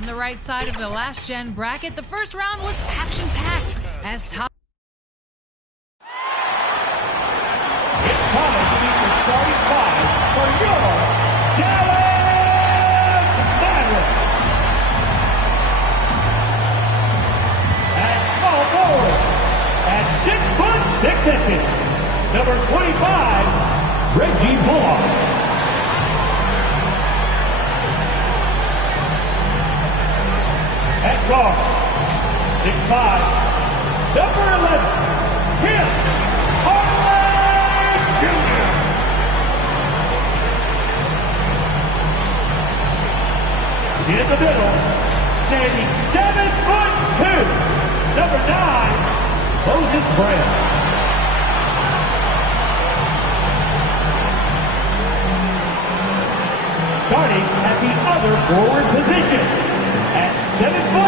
On the right side of the last gen bracket, the first round was action-packed as top. It's time to meet the starting five for your Dallas Mavericks. At small forward, at 6'6", number 25, Reggie Bullock. At guard, 6'5", number 11, Tim Hardaway Jr. In the middle, standing 7'2", number 9, Moses Brown. Starting at the other forward position, at 7'3",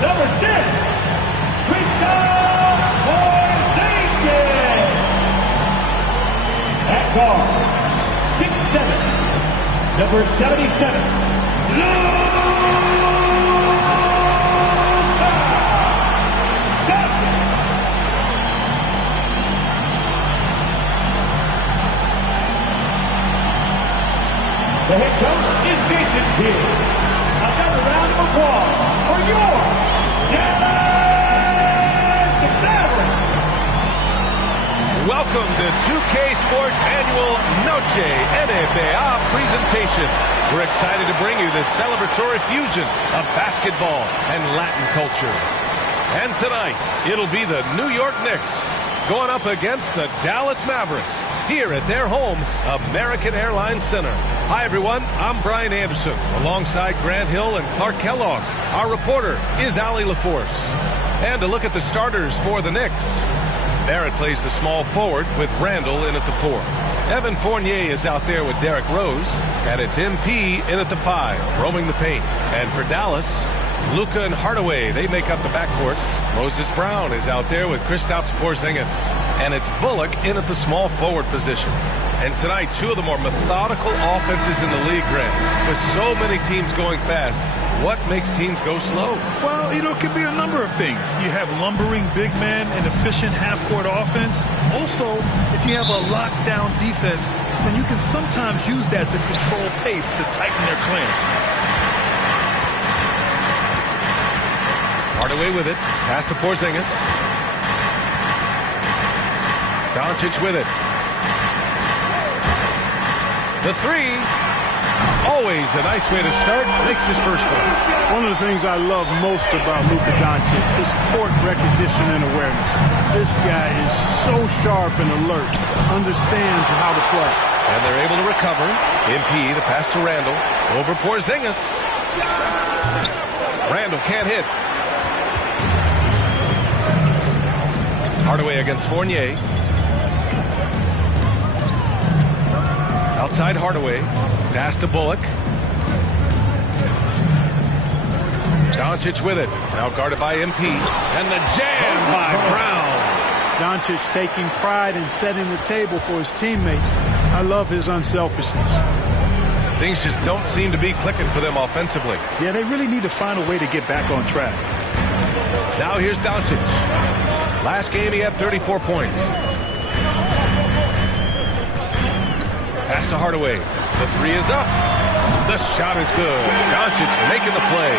number 6, Porzingis. At guard, 6'7", number 77, Luka Doncic. The head coach is Jason Kidd. Another round of applause for your Dallas Mavericks. Welcome to 2K Sports annual Noche NBA presentation. We're excited to bring you this celebratory fusion of basketball and Latin culture. And tonight, it'll be the New York Knicks going up against the Dallas Mavericks here at their home, American Airlines Center. Hi, everyone. I'm Brian Anderson, alongside Grant Hill and Clark Kellogg. Our reporter is Allie LaForce. And to look at the starters for the Knicks, Barrett plays the small forward with Randall in at the 4. Evan Fournier is out there with Derrick Rose, and it's MP in at the 5, roaming the paint. And for Dallas, Luka and Hardaway, they make up the backcourt. Moses Brown is out there with Kristaps Porzingis. And it's Bullock in at the small forward position. And tonight, two of the more methodical offenses in the league, Grant. With so many teams going fast, what makes teams go slow? Well, it could be a number of things. You have lumbering big men and efficient half-court offense. Also, if you have a lockdown defense, then you can sometimes use that to control pace to tighten their clamps. Hardaway with it. Pass to Porzingis. Doncic with it. The 3. Always a nice way to start. Makes his first one. One of the things I love most about Luka Doncic is court recognition and awareness. This guy is so sharp and alert. Understands how to play. And they're able to recover. MP, the pass to Randall. Over Porzingis. Randall can't hit. Hardaway against Fournier. Outside Hardaway. Pass to Bullock. Doncic with it. Now guarded by MP. And the jam by Brown. Doncic taking pride in setting the table for his teammates. I love his unselfishness. Things just don't seem to be clicking for them offensively. Yeah, they really need to find a way to get back on track. Now here's Doncic. Last game he had 34 points. Pass to Hardaway. The 3 is up. The shot is good. Doncic making the play.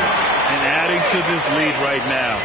And adding to this lead right now.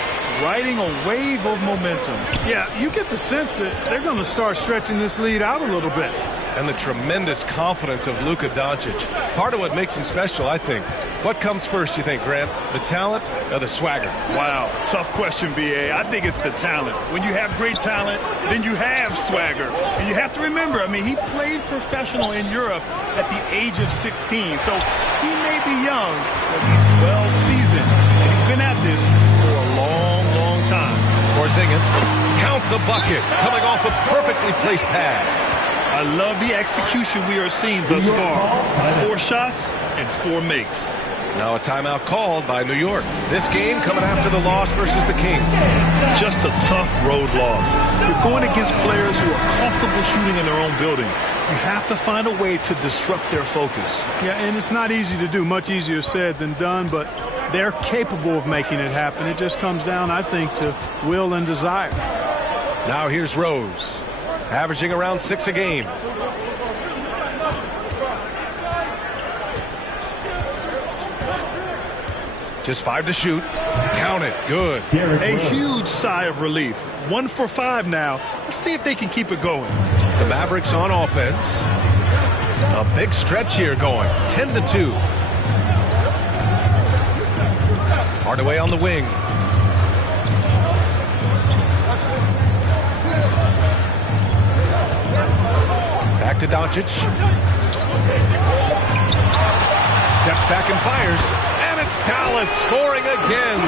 Riding a wave of momentum. Yeah, you get the sense that they're going to start stretching this lead out a little bit. And the tremendous confidence of Luka Doncic. Part of what makes him special, I think. What comes first, you think, Grant? The talent or the swagger? Wow, tough question, B.A. I think it's the talent. When you have great talent, then you have swagger. And you have to remember, I mean, he played professional in Europe at the age of 16. So he may be young, but he's well seasoned. And he's been at this for a long, long time. Porzingis, count the bucket, coming off a perfectly placed pass. I love the execution we are seeing thus far. 4 shots and 4 makes. Now a timeout called by New York. This game coming after the loss versus the Kings. Just a tough road loss. You're going against players who are comfortable shooting in their own building. You have to find a way to disrupt their focus. Yeah, and it's not easy to do. Much easier said than done, but they're capable of making it happen. It just comes down, I think, to will and desire. Now here's Rose, averaging around 6 a game. Just 5 to shoot. Count it. Good. A huge sigh of relief. 1 for 5 now. Let's see if they can keep it going. The Mavericks on offense. A big stretch here going. 10 to 2. Hardaway on the wing. Back to Doncic. Steps back and fires. And it's Dallas scoring again.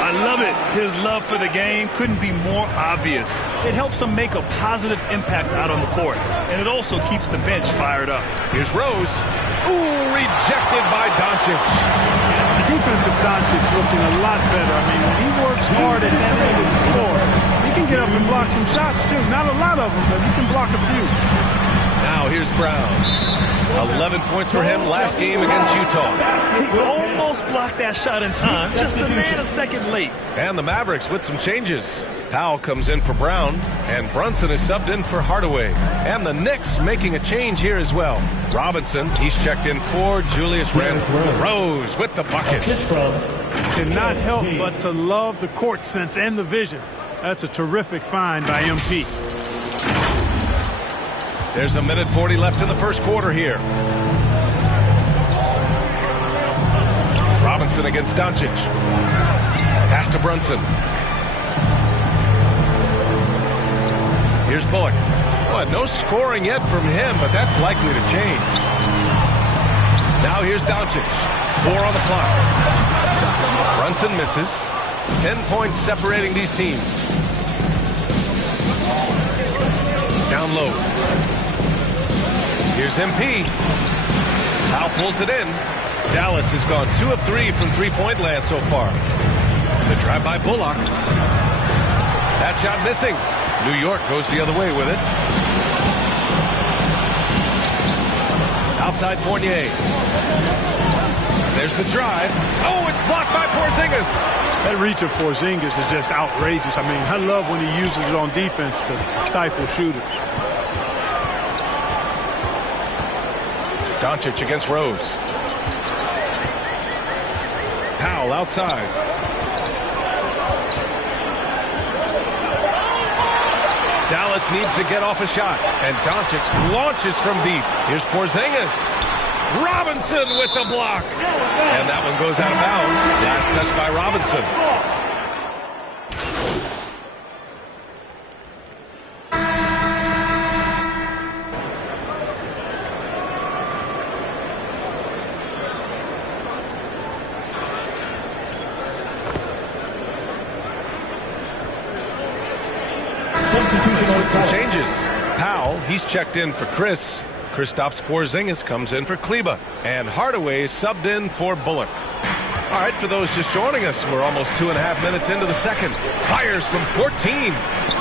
I love it. His love for the game couldn't be more obvious. It helps him make a positive impact out on the court. And it also keeps the bench fired up. Here's Rose. Ooh, rejected by Doncic. The defense of Doncic looking a lot better. I mean, when he works hard at that end of the floor, he can get up and block some shots, too. Not a lot of them, but he can block a few. Now here's Brown. 11 points for him last game against Utah. He almost blocked that shot in time, just a nanosecond late. And the Mavericks with some changes. Powell comes in for Brown, and Brunson is subbed in for Hardaway. And the Knicks making a change here as well. Robinson, he's checked in for Julius Randle. Rose with the bucket. Cannot help but to love the court sense and the vision. That's a terrific find by MP. There's a minute 40 left in the first quarter here. Robinson against Doncic. Pass to Brunson. Here's Bullock. Well, no scoring yet from him, but that's likely to change. Now here's Doncic. 4 on the clock. Brunson misses. 10 points separating these teams. Down low. Here's MP. Powell pulls it in. Dallas has gone 2 of 3 from three-point land so far. The drive by Bullock. That shot missing. New York goes the other way with it. Outside Fournier. There's the drive. Oh, it's blocked by Porzingis. That reach of Porzingis is just outrageous. I mean, I love when he uses it on defense to stifle shooters. Doncic against Rose. Powell outside. Dallas needs to get off a shot, and Doncic launches from deep. Here's Porzingis. Robinson with the block. And that one goes out of bounds. Last touch by Robinson. With some changes. Powell, he's checked in for Chris. Kristaps Porzingis comes in for Kleba. And Hardaway subbed in for Bullock. All right, for those just joining us, we're almost 2.5 minutes into the second. Fires from 14.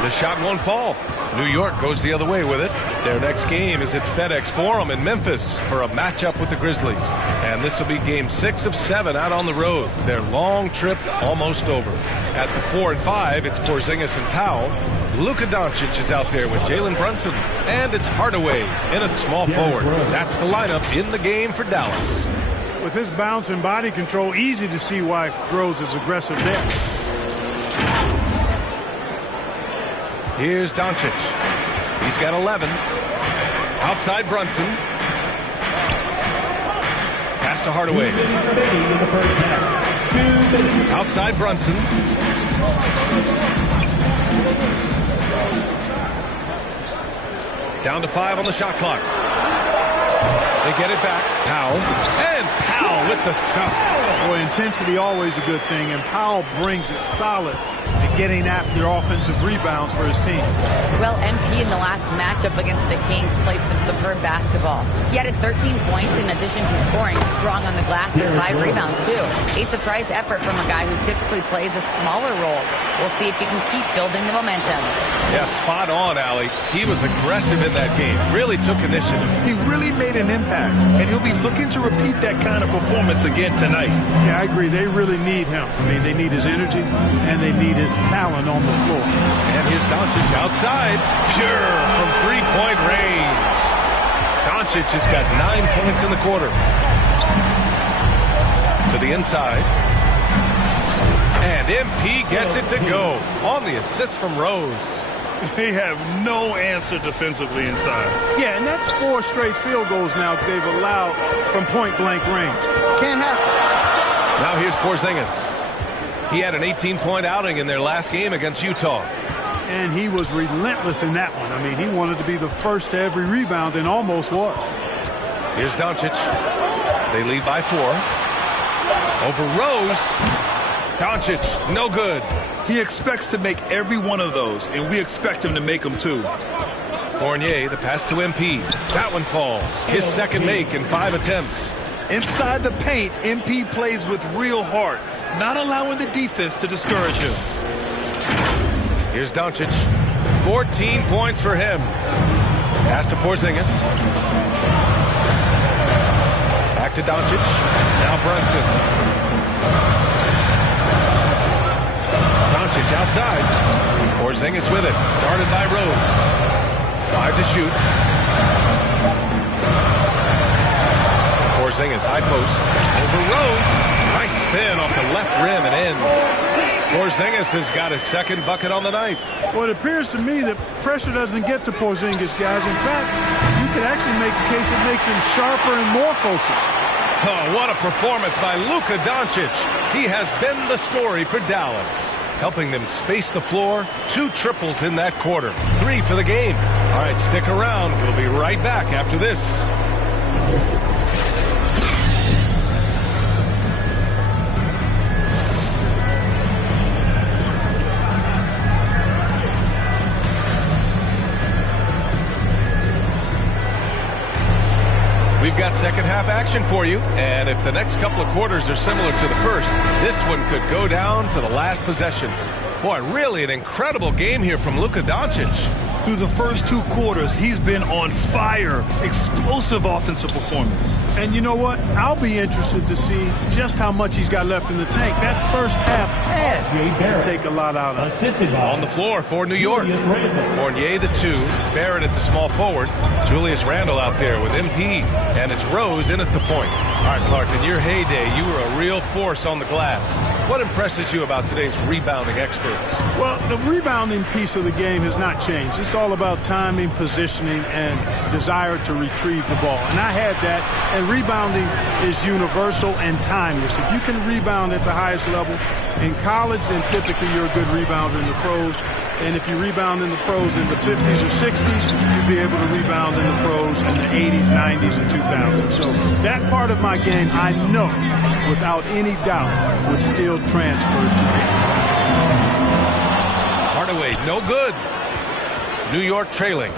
The shot won't fall. New York goes the other way with it. Their next game is at FedEx Forum in Memphis for a matchup with the Grizzlies. And this will be game 6 of 7 out on the road. Their long trip almost over. At the 4 and 5, it's Porzingis and Powell. Luka Doncic is out there with Jalen Brunson. And it's Hardaway in a small forward. That's the lineup in the game for Dallas. With his bounce and body control, easy to see why Rose is aggressive there. Here's Doncic. He's got 11. Outside Brunson. Pass to Hardaway. Outside Brunson. Down to 5 on the shot clock. They get it back. Powell. And Powell with the stuff. Boy, intensity always a good thing, and Powell brings it solid. It getting after offensive rebounds for his team. Well, MP in the last matchup against the Kings played some superb basketball. He added 13 points in addition to scoring strong on the glass with 5 rebounds, too. A surprise effort from a guy who typically plays a smaller role. We'll see if he can keep building the momentum. Yeah, spot on, Allie. He was aggressive in that game. Really took initiative. He really made an impact, and he'll be looking to repeat that kind of performance again tonight. Yeah, I agree. They really need him. I mean, they need his energy, and they need his talent on the floor. And here's Doncic outside. Pure from three-point range. Doncic has got 9 points in the quarter. To the inside. And MP gets it to go on the assist from Rose. They have no answer defensively inside. Yeah, and that's 4 straight field goals now they've allowed from point-blank range. Can't happen. Now here's Porzingis. He had an 18-point outing in their last game against Utah. And he was relentless in that one. I mean, he wanted to be the first to every rebound and almost was. Here's Doncic. They lead by 4. Over Rose. Doncic, no good. He expects to make every one of those, and we expect him to make them too. Fournier, the pass to MP. That one falls. His second make in 5 attempts. Inside the paint, MP plays with real heart, not allowing the defense to discourage him. Here's Doncic. 14 points for him. Pass to Porzingis. Back to Doncic. Now Brunson. Doncic outside. Porzingis with it. Guarded by Rose. 5 to shoot. Porzingis high post. Over Rose. Nice spin off the left rim and in. Porzingis has got his second bucket on the night. Well, it appears to me that pressure doesn't get to Porzingis, guys. In fact, you could actually make a case it makes him sharper and more focused. Oh, what a performance by Luka Doncic. He has been the story for Dallas, helping them space the floor. 2 triples in that quarter. 3 for the game. All right, stick around. We'll be right back after this. We've got second half action for you, and if the next couple of quarters are similar to the first, this one could go down to the last possession. Boy, really an incredible game here from Luka Doncic. Through the first 2 quarters, he's been on fire. Explosive offensive performance. And you know what? I'll be interested to see just how much he's got left in the tank. That first half had to take a lot out of it. On the floor for New York. Fournier the 2, Barrett at the small forward, Julius Randle out there with MP, and it's Rose in at the point. All right, Clark, in your heyday, you were a real force on the glass. What impresses you about today's rebounding experts? Well, the rebounding piece of the game has not changed. It's all about timing, positioning, and desire to retrieve the ball. And I had that, and rebounding is universal and timeless. If you can rebound at the highest level in college, then typically you're a good rebounder in the pros. And if you rebound in the pros in the 50s or 60s, you'll be able to rebound in the pros in the 80s, 90s, and 2000s. So that part of my game, I know, without any doubt, would still transfer to me. Hardaway, no good. New York trailing.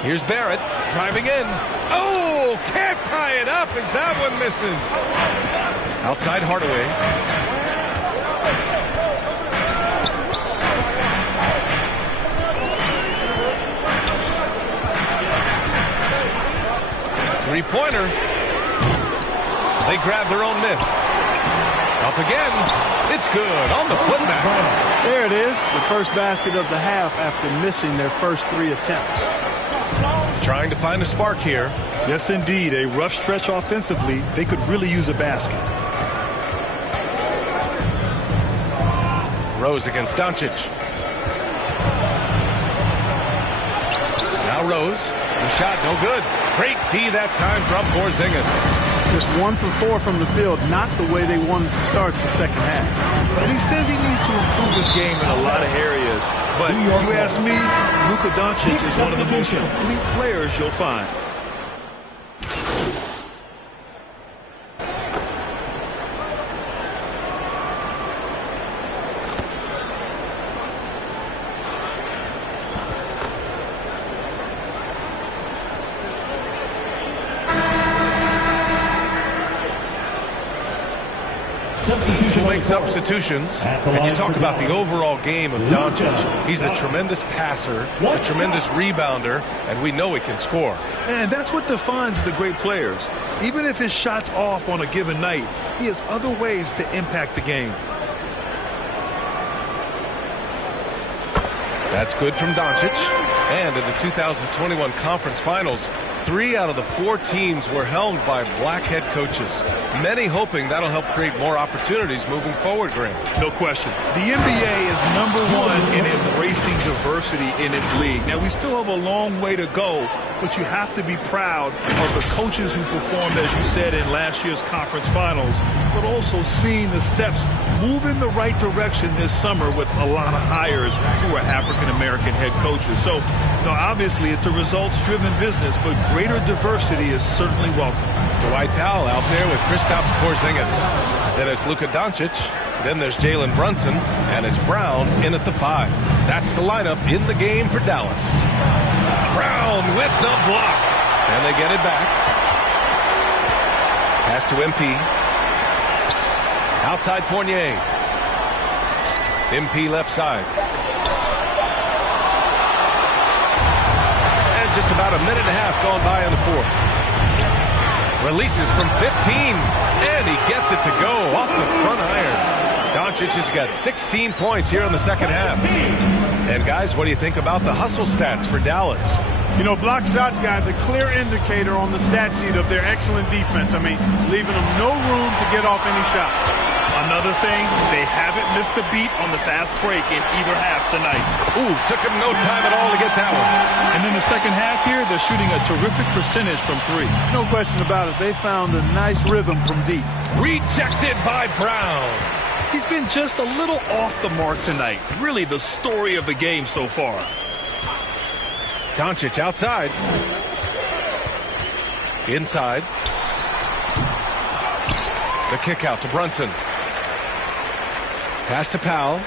Here's Barrett driving in. Oh, can't tie it up as that one misses. Outside Hardaway. Three-pointer. They grab their own miss. Up again. It's good on the putback. There it is, the first basket of the half after missing their first 3 attempts. Trying to find a spark here. Yes, indeed. A rough stretch offensively. They could really use a basket. Rose against Doncic. Now Rose. The shot no good. Great D that time from Porzingis. Just 1 for 4 from the field, not the way they wanted to start the second half. And he says he needs to improve his game in a lot of areas. But you ask me, Luka Doncic is one of the most complete players you'll find. We'll make substitutions. And you talk about the overall game of Doncic. He's a tremendous passer, a tremendous rebounder, and we know he can score. And that's what defines the great players. Even if his shot's off on a given night, he has other ways to impact the game. That's good from Doncic. And in the 2021 Conference Finals, 3 out of the 4 teams were helmed by black head coaches. Many hoping that'll help create more opportunities moving forward, Graham. No question. The NBA is #1 in embracing diversity in its league. Now, we still have a long way to go, but you have to be proud of the coaches who performed, as you said, in last year's Conference Finals, but also seeing the steps move in the right direction this summer with a lot of hires who are African-American head coaches. So, obviously, it's a results-driven business, but greater diversity is certainly welcome. Dwight Powell out there with Kristaps Porzingis. Then it's Luka Doncic. Then there's Jalen Brunson. And it's Brown in at the 5. That's the lineup in the game for Dallas. Brown with the block. And they get it back. Pass to MP. Outside Fournier. MP left side. And just about a minute and a half gone by in the 4th. Releases from 15, and he gets it to go off the front iron. Doncic has got 16 points here in the second half. And guys, what do you think about the hustle stats for Dallas? Block shots, guys, a clear indicator on the stat sheet of their excellent defense. Leaving them no room to get off any shots. Another thing, they haven't missed a beat on the fast break in either half tonight. Ooh, took him no time at all to get that one. And in the second half here, they're shooting a terrific percentage from 3. No question about it. They found a nice rhythm from deep. Rejected by Brown. He's been just a little off the mark tonight. Really the story of the game so far. Doncic outside. Inside. The kick out to Brunson. Pass to Powell.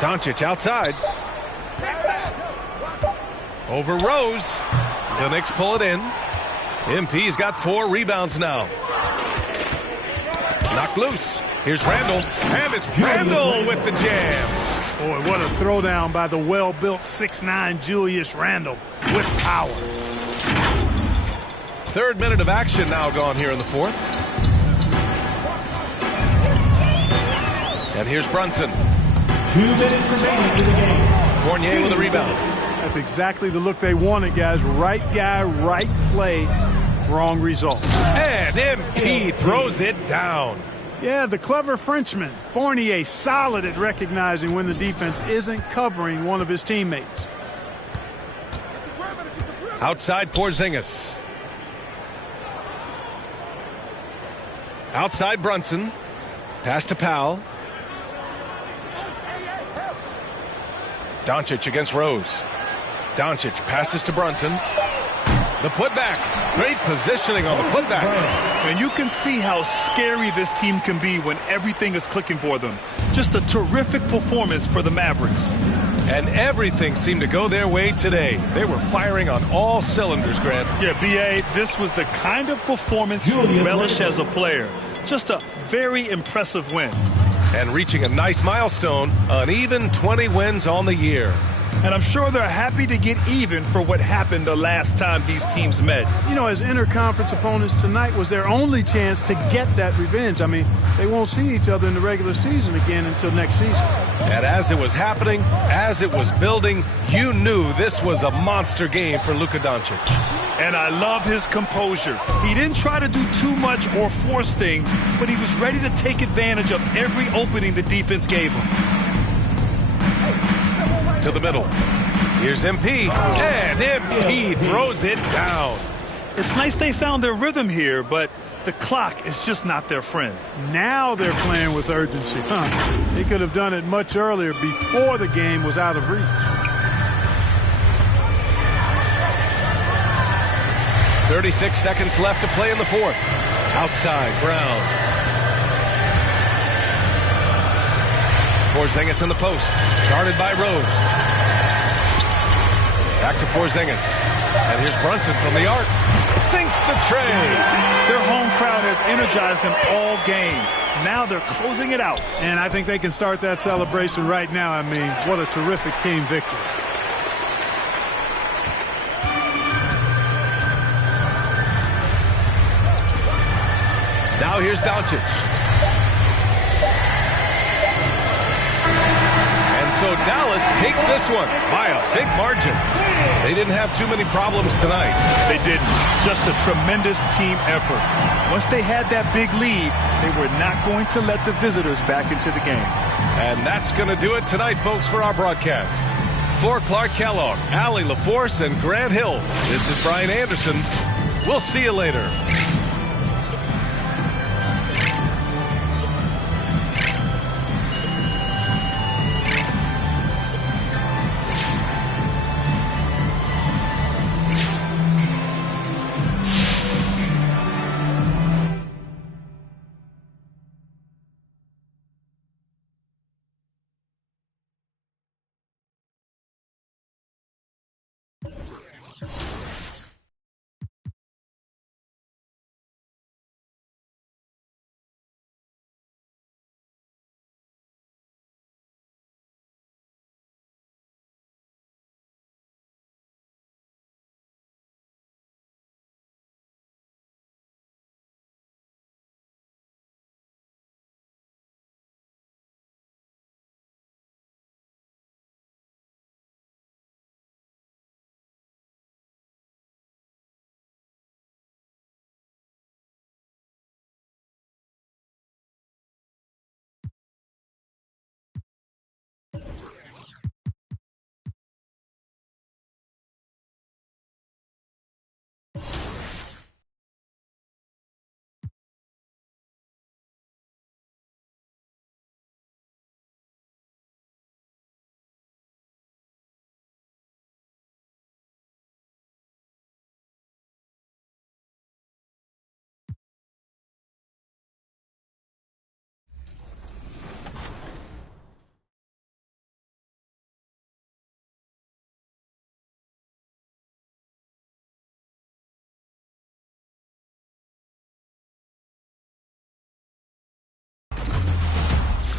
Doncic outside. Over Rose. The Knicks pull it in. MP's got 4 rebounds now. Knocked loose. Here's Randall. And it's Randall with the jam. Boy, what a throwdown by the well-built 6'9" Julius Randle with power. 3rd minute of action now gone here in the 4th. And here's Brunson. 2 minutes remaining in the game. Fournier with a rebound. That's exactly the look they wanted, guys. Right guy, right play, wrong result. And MP throws it down. Yeah, the clever Frenchman. Fournier solid at recognizing when the defense isn't covering one of his teammates. Outside Porzingis. Outside Brunson. Pass to Powell. Doncic against Rose. Doncic passes to Brunson. The putback. Great positioning on the putback. And you can see how scary this team can be when everything is clicking for them. Just a terrific performance for the Mavericks. And everything seemed to go their way today. They were firing on all cylinders, Grant. Yeah, B.A., this was the kind of performance you relish as a player. Just a very impressive win. And reaching a nice milestone, an even 20 wins on the year. And I'm sure they're happy to get even for what happened the last time these teams met. As interconference opponents, tonight was their only chance to get that revenge. They won't see each other in the regular season again until next season. And as it was happening, as it was building, you knew this was a monster game for Luka Doncic. And I love his composure. He didn't try to do too much or force things, but he was ready to take advantage of every opening the defense gave him. To the middle. Here's MP. And MP throws it down. It's nice they found their rhythm here, but the clock is just not their friend. Now they're playing with urgency. They could have done it much earlier before the game was out of reach. 36 seconds left to play in the 4th. Outside, Brown. Porzingis in the post. Guarded by Rose. Back to Porzingis. And here's Brunson from the arc. sinks the tray. Their home crowd has energized them all game. Now they're closing it out. And I think they can start that celebration right now. I mean, what a terrific team victory. Now here's Doncic. And so Dallas takes this one by a big margin. They didn't have too many problems tonight. They didn't. Just a tremendous team effort. Once they had that big lead, they were not going to let the visitors back into the game. And that's going to do it tonight, folks, for our broadcast. For Clark Kellogg, Allie LaForce, and Grant Hill, this is Brian Anderson. We'll see you later.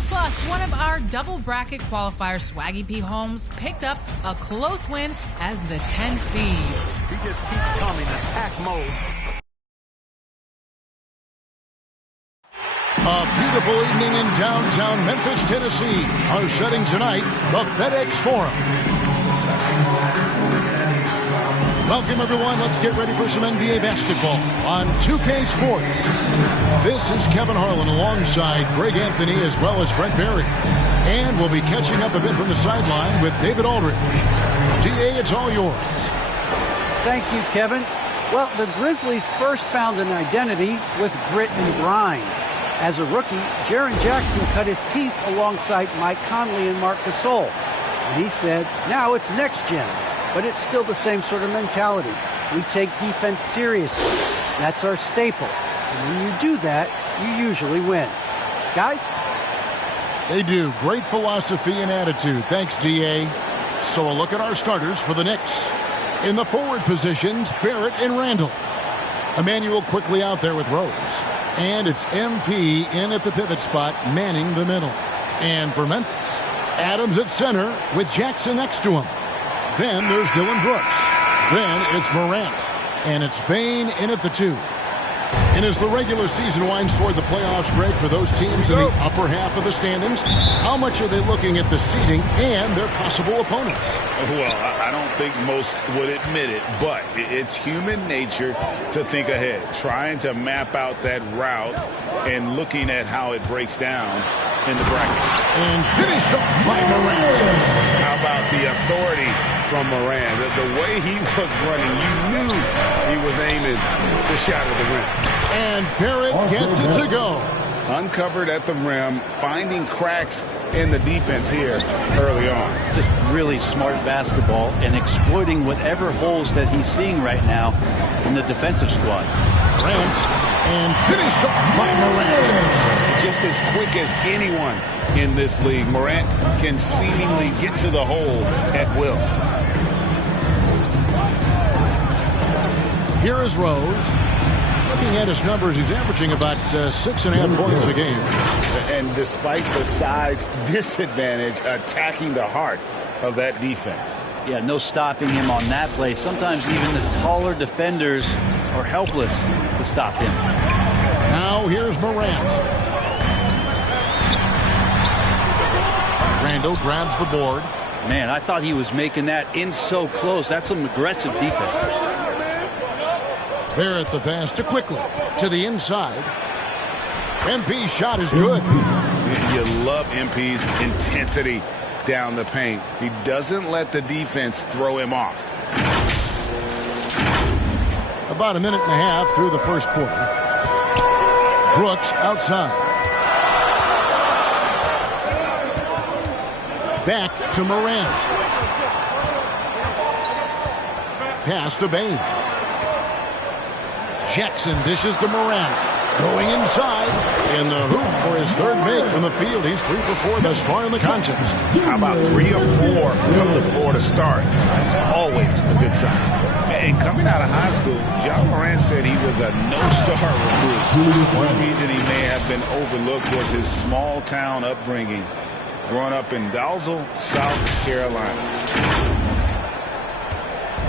Plus, one of our double bracket qualifier Swaggy P Homes picked up a close win as the 10 seed. He just keeps coming, attack mode. A beautiful evening in downtown Memphis, Tennessee. Are shutting tonight the FedEx Forum. Welcome, everyone. Let's get ready for some NBA basketball on 2K Sports. This is Kevin Harlan alongside Greg Anthony as well as Brent Berry. And we'll be catching up a bit from the sideline with David Aldridge. DA, it's all yours. Thank you, Kevin. Well, the Grizzlies first found an identity with grit and grind. As a rookie, Jaren Jackson cut his teeth alongside Mike Conley and Marc Gasol. And he said, now it's next gen. But it's still the same sort of mentality. We take defense seriously. That's our staple. And when you do that, you usually win. Guys? They do. Great philosophy and attitude. Thanks, DA. So a look at our starters for the Knicks. In the forward positions, Barrett and Randall. Emmanuel quickly out there with Rose. And it's MP in at the pivot spot, manning the middle. And for Memphis, Adams at center with Jackson next to him. Then there's Dylan Brooks. Then it's Morant. And it's Bane in at the 2. And as the regular season winds toward the playoffs, Greg, for those teams in the upper half of the standings, how much are they looking at the seeding and their possible opponents? Well, I don't think most would admit it, but it's human nature to think ahead, trying to map out that route and looking at how it breaks down in the bracket. And finished off by Morant. How about the authority from Morant? The way he was running, you knew he was aiming to shatter the rim. And Barrett gets it to go. Uncovered at the rim, finding cracks in the defense here early on. Just really smart basketball and exploiting whatever holes that he's seeing right now in the defensive squad. Grant, and finished off by Morant. Just as quick as anyone in this league, Morant can seemingly get to the hole at will. Here is Rose. Looking at his numbers, he's averaging about 6.5 points a game. And despite the size disadvantage, attacking the heart of that defense. Yeah, no stopping him on that play. Sometimes even the taller defenders are helpless to stop him. Now here's Morant. Randall grabs the board. Man, I thought he was making that in so close. That's some aggressive defense. Barrett the pass to Quickly to the inside. MP's shot is good. You love MP's intensity down the paint. He doesn't let the defense throw him off. About a minute and a half through the first quarter. Brooks outside. Back to Morant. Pass to Bain. Jackson dishes to Morant. Going inside. In the hoop for his third make from the field. He's 3 for 4 thus far in the contest. How about 3 of 4 from the floor to start? That's always a good sign. And coming out of high school, John Morant said he was a no-star recruit. One reason he may have been overlooked was his small-town upbringing. Growing up in Dalzell, South Carolina.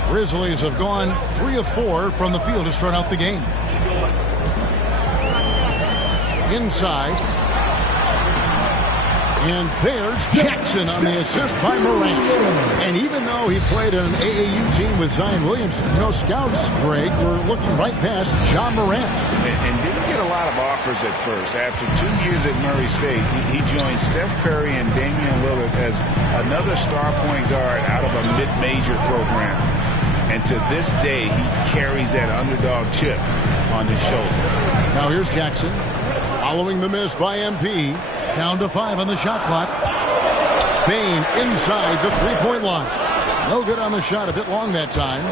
Grizzlies have gone 3 of 4 from the field to start out the game. Inside. And there's Jackson on the assist by Morant. And even though he played on an AAU team with Zion Williamson, you know, scouts, Greg, were looking right past John Morant. And didn't get a lot of offers at first. After 2 years at Murray State, he joined Steph Curry and Damian Lillard as another star point guard out of a mid-major program. And to this day, he carries that underdog chip on his shoulder. Now here's Jackson. Following the miss by MP. Down to 5 on the shot clock. Bain inside the three-point line. No good on the shot, a bit long that time.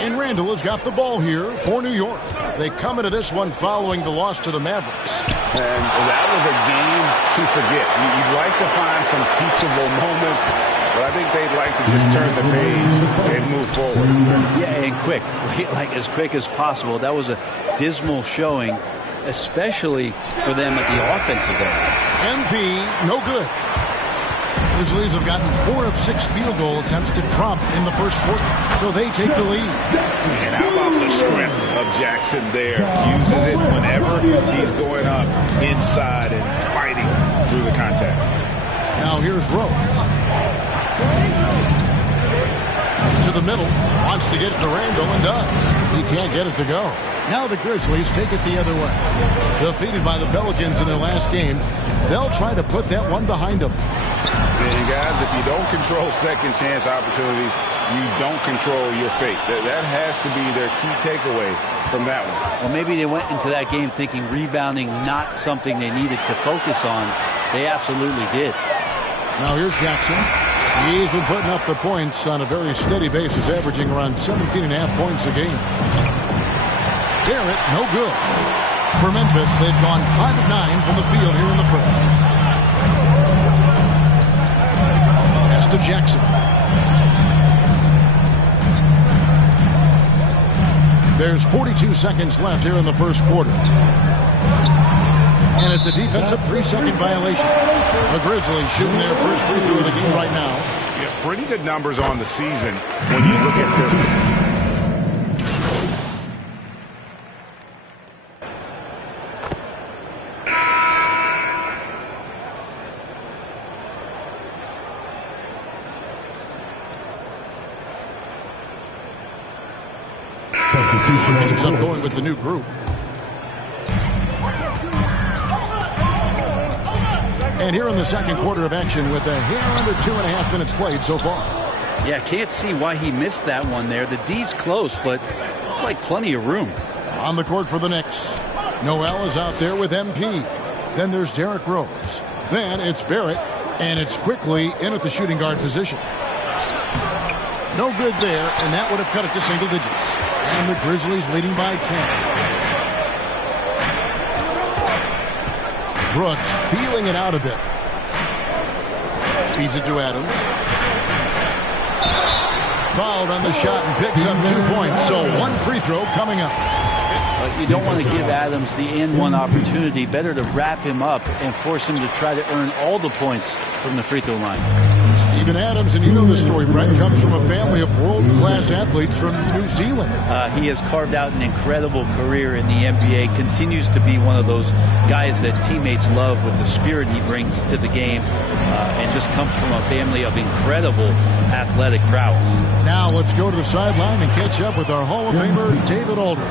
And Randall has got the ball here for New York. They come into this one following the loss to the Mavericks. And that was a game to forget. You'd like to find some teachable moments, but I think they'd like to just turn the page and move forward. Yeah, and quick. Like as quick as possible. That was a dismal showing, especially for them at the offensive end. MP, no good. Grizzlies have gotten 4 of 6 field goal attempts to drop in the first quarter, so they take the lead. And how about the strength of Jackson there? Uses it whenever he's going up inside and fighting through the contact. Now here's Rose. To the middle, wants to get it to Randall and does. He can't get it to go. Now the Grizzlies take it the other way. Defeated by the Pelicans in their last game, they'll try to put that one behind them. And guys, if you don't control second chance opportunities, you don't control your fate. That has to be their key takeaway from that one. Well, maybe they went into that game thinking rebounding not something they needed to focus on. They absolutely did. Now here's Jackson. He's been putting up the points on a very steady basis, averaging around 17.5 points a game. Barrett, no good. For Memphis, they've gone 5 of 9 from the field here in the first. Pass to Jackson. There's 42 seconds left here in the first quarter. And it's a defensive 3-second violation. The Grizzlies shooting their first free throw of the game right now. Yeah, pretty good numbers on the season when you look at their... Ends up going with the new group. And here in the second quarter of action with a hair under 2.5 minutes played so far. Yeah, can't see why he missed that one there. The D's close, but looked like plenty of room. On the court for the Knicks. Noel is out there with MP. Then there's Derrick Rose. Then it's Barrett, and it's quickly in at the shooting guard position. No good there, and that would have cut it to single digits. And the Grizzlies leading by 10. Brooks feeling it out a bit. Feeds it to Adams. Fouled on the shot and picks up 2 points. So one free throw coming up. But you don't want to give Adams the and-one opportunity. Better to wrap him up and force him to try to earn all the points from the free throw line. Steven Adams, and you know the story, Brent, comes from a family of world-class athletes from New Zealand. He has carved out an incredible career in the NBA, continues to be one of those guys that teammates love with the spirit he brings to the game, and just comes from a family of incredible athletic prowess. Now let's go to the sideline and catch up with our Hall of Famer, David Aldridge.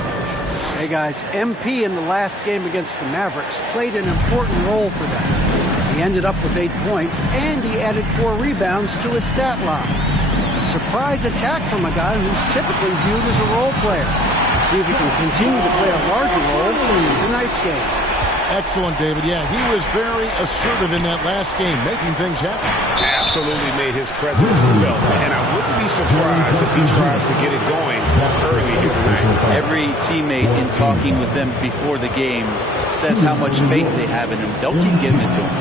Hey guys, MP in the last game against the Mavericks played an important role for them. He ended up with 8 points, and he added 4 rebounds to his stat line. A surprise attack from a guy who's typically viewed as a role player. See if he can continue to play a larger role in tonight's game. Excellent, David. Yeah, he was very assertive in that last game, making things happen. Absolutely made his presence felt. And I wouldn't be surprised if he tries to get it going early here tonight. Every teammate in talking with them before the game says how much faith they have in him. They'll keep getting it to him.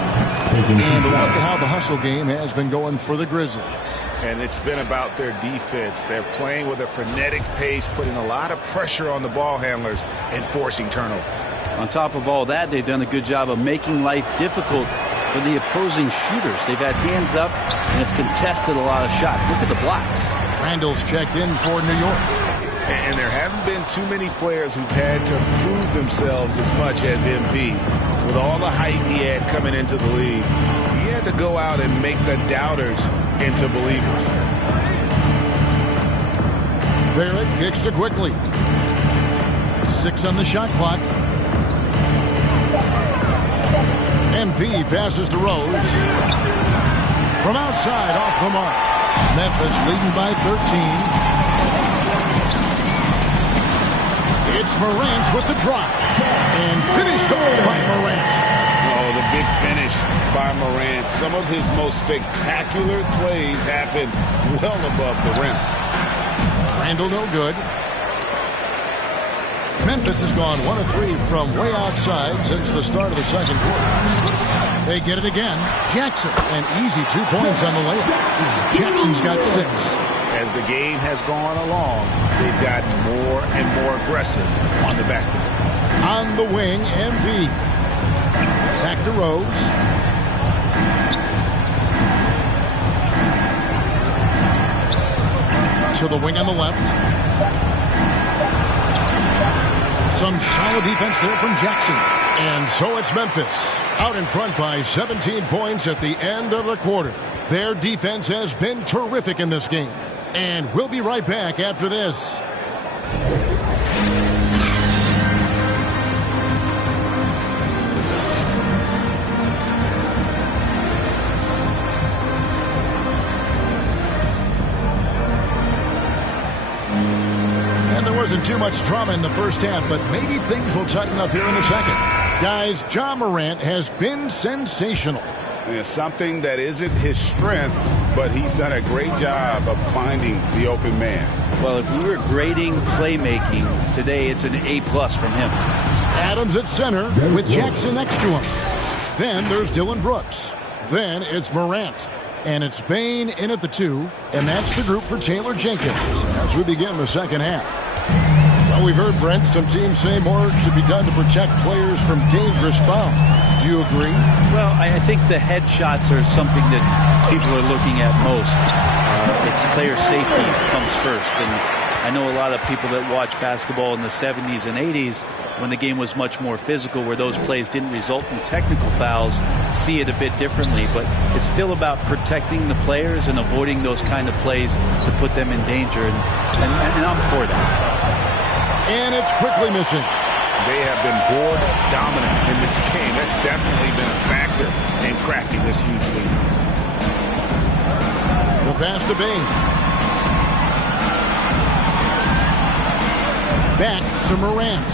And look at how the hustle game has been going for the Grizzlies. And it's been about their defense. They're playing with a frenetic pace, putting a lot of pressure on the ball handlers and forcing turnovers. On top of all that, they've done a good job of making life difficult for the opposing shooters. They've had hands up and have contested a lot of shots. Look at the blocks. Randall's checked in for New York. And there haven't been too many players who've had to prove themselves as much as MP. With all the hype he had coming into the league, he had to go out and make the doubters into believers. Barrett kicks to quickly. 6 on the shot clock. MP passes to Rose. From outside, off the mark. Memphis leading by 13. It's Morant with the drop. And finished off by Morant. Oh, the big finish by Morant. Some of his most spectacular plays happen well above the rim. Randall no good. Memphis has gone 1 of 3 from way outside since the start of the second quarter. They get it again. Jackson, an easy 2 points on the layup. Jackson's got 6. As the game has gone along, they've gotten more and more aggressive on the backboard. On the wing, MV. Back to Rose. To the wing on the left. Some shallow defense there from Jackson. And so it's Memphis out in front by 17 points at the end of the quarter. Their defense has been terrific in this game. And we'll be right back after this. Wasn't too much drama in the first half, but maybe things will tighten up here in the second. Guys, Ja Morant has been sensational. Yeah, something that isn't his strength, but he's done a great job of finding the open man. Well, if we were grading playmaking today, it's an A+ from him. Adams at center with Jackson next to him. Then there's Dylan Brooks. Then it's Morant. And it's Bain in at the 2, and that's the group for Taylor Jenkins as we begin the second half. Well, we've heard, Brent, some teams say more should be done to protect players from dangerous fouls. Do you agree? Well, I think the headshots are something that people are looking at most. It's player safety comes first. And I know a lot of people that watch basketball in the 70s and 80s when the game was much more physical, where those plays didn't result in technical fouls, see it a bit differently. But it's still about protecting the players and avoiding those kind of plays to put them in danger. And I'm for that. And it's quickly missing. They have been board dominant in this game. That's definitely been a factor in crafting this huge lead. The pass to Bain. Back to Morant.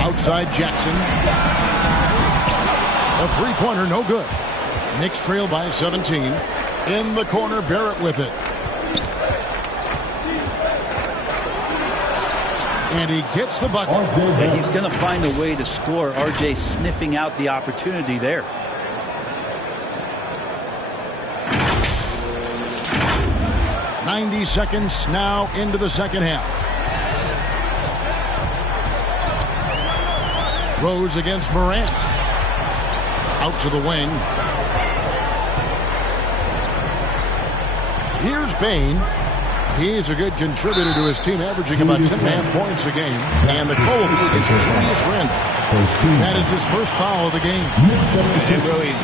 Outside Jackson. A three-pointer, no good. Knicks trail by 17. In the corner, Barrett with it. And he gets the bucket. And he's going to find a way to score. RJ sniffing out the opportunity there. 90 seconds now into the second half. Rose against Morant. Out to the wing. Here's Bain. He's a good contributor to his team, averaging about 10.5 points a game. And the call against Julius Randle. That is his first foul of the game. And really,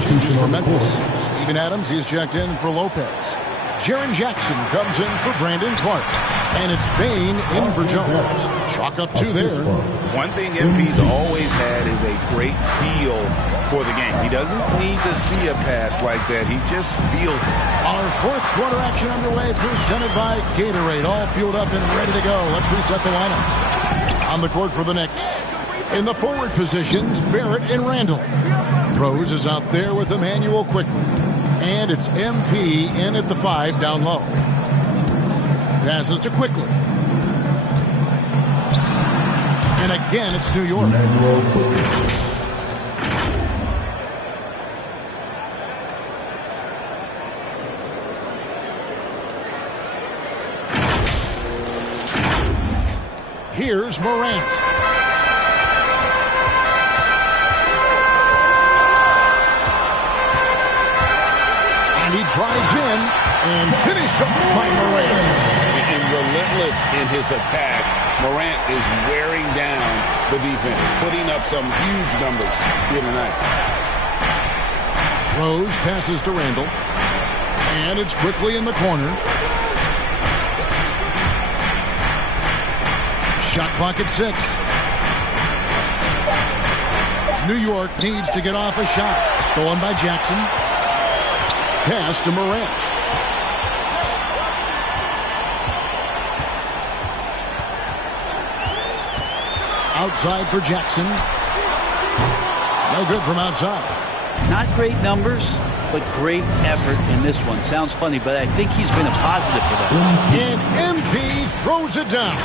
Changes for Memphis. Steven Adams, he's checked in for Lopez. Jaren Jackson comes in for Brandon Clark. And it's Bain in for Jones. Chalk up 2 there. one thing MP's always had is a great feel for the game. He doesn't need to see a pass like that. He just feels it. Our fourth quarter action underway, presented by Gatorade. All fueled up and ready to go. Let's reset the lineups. On the court for the Knicks. In the forward positions, Barrett and Randall. Rose is out there with Emmanuel quickly. And it's MP in at the 5 down low. Passes to Quickly. And again, it's New York. Here's Morant. And he drives in and finished up by Morant. And relentless in his attack, Morant is wearing down the defense, putting up some huge numbers here tonight. Rose passes to Randall. And it's Quickly in the corner. Shot clock at 6. New York needs to get off a shot. Stolen by Jackson. Pass to Morant. Outside for Jackson. No good from outside. Not great numbers, but great effort in this one. Sounds funny, but I think he's been a positive for them. And MP throws it down.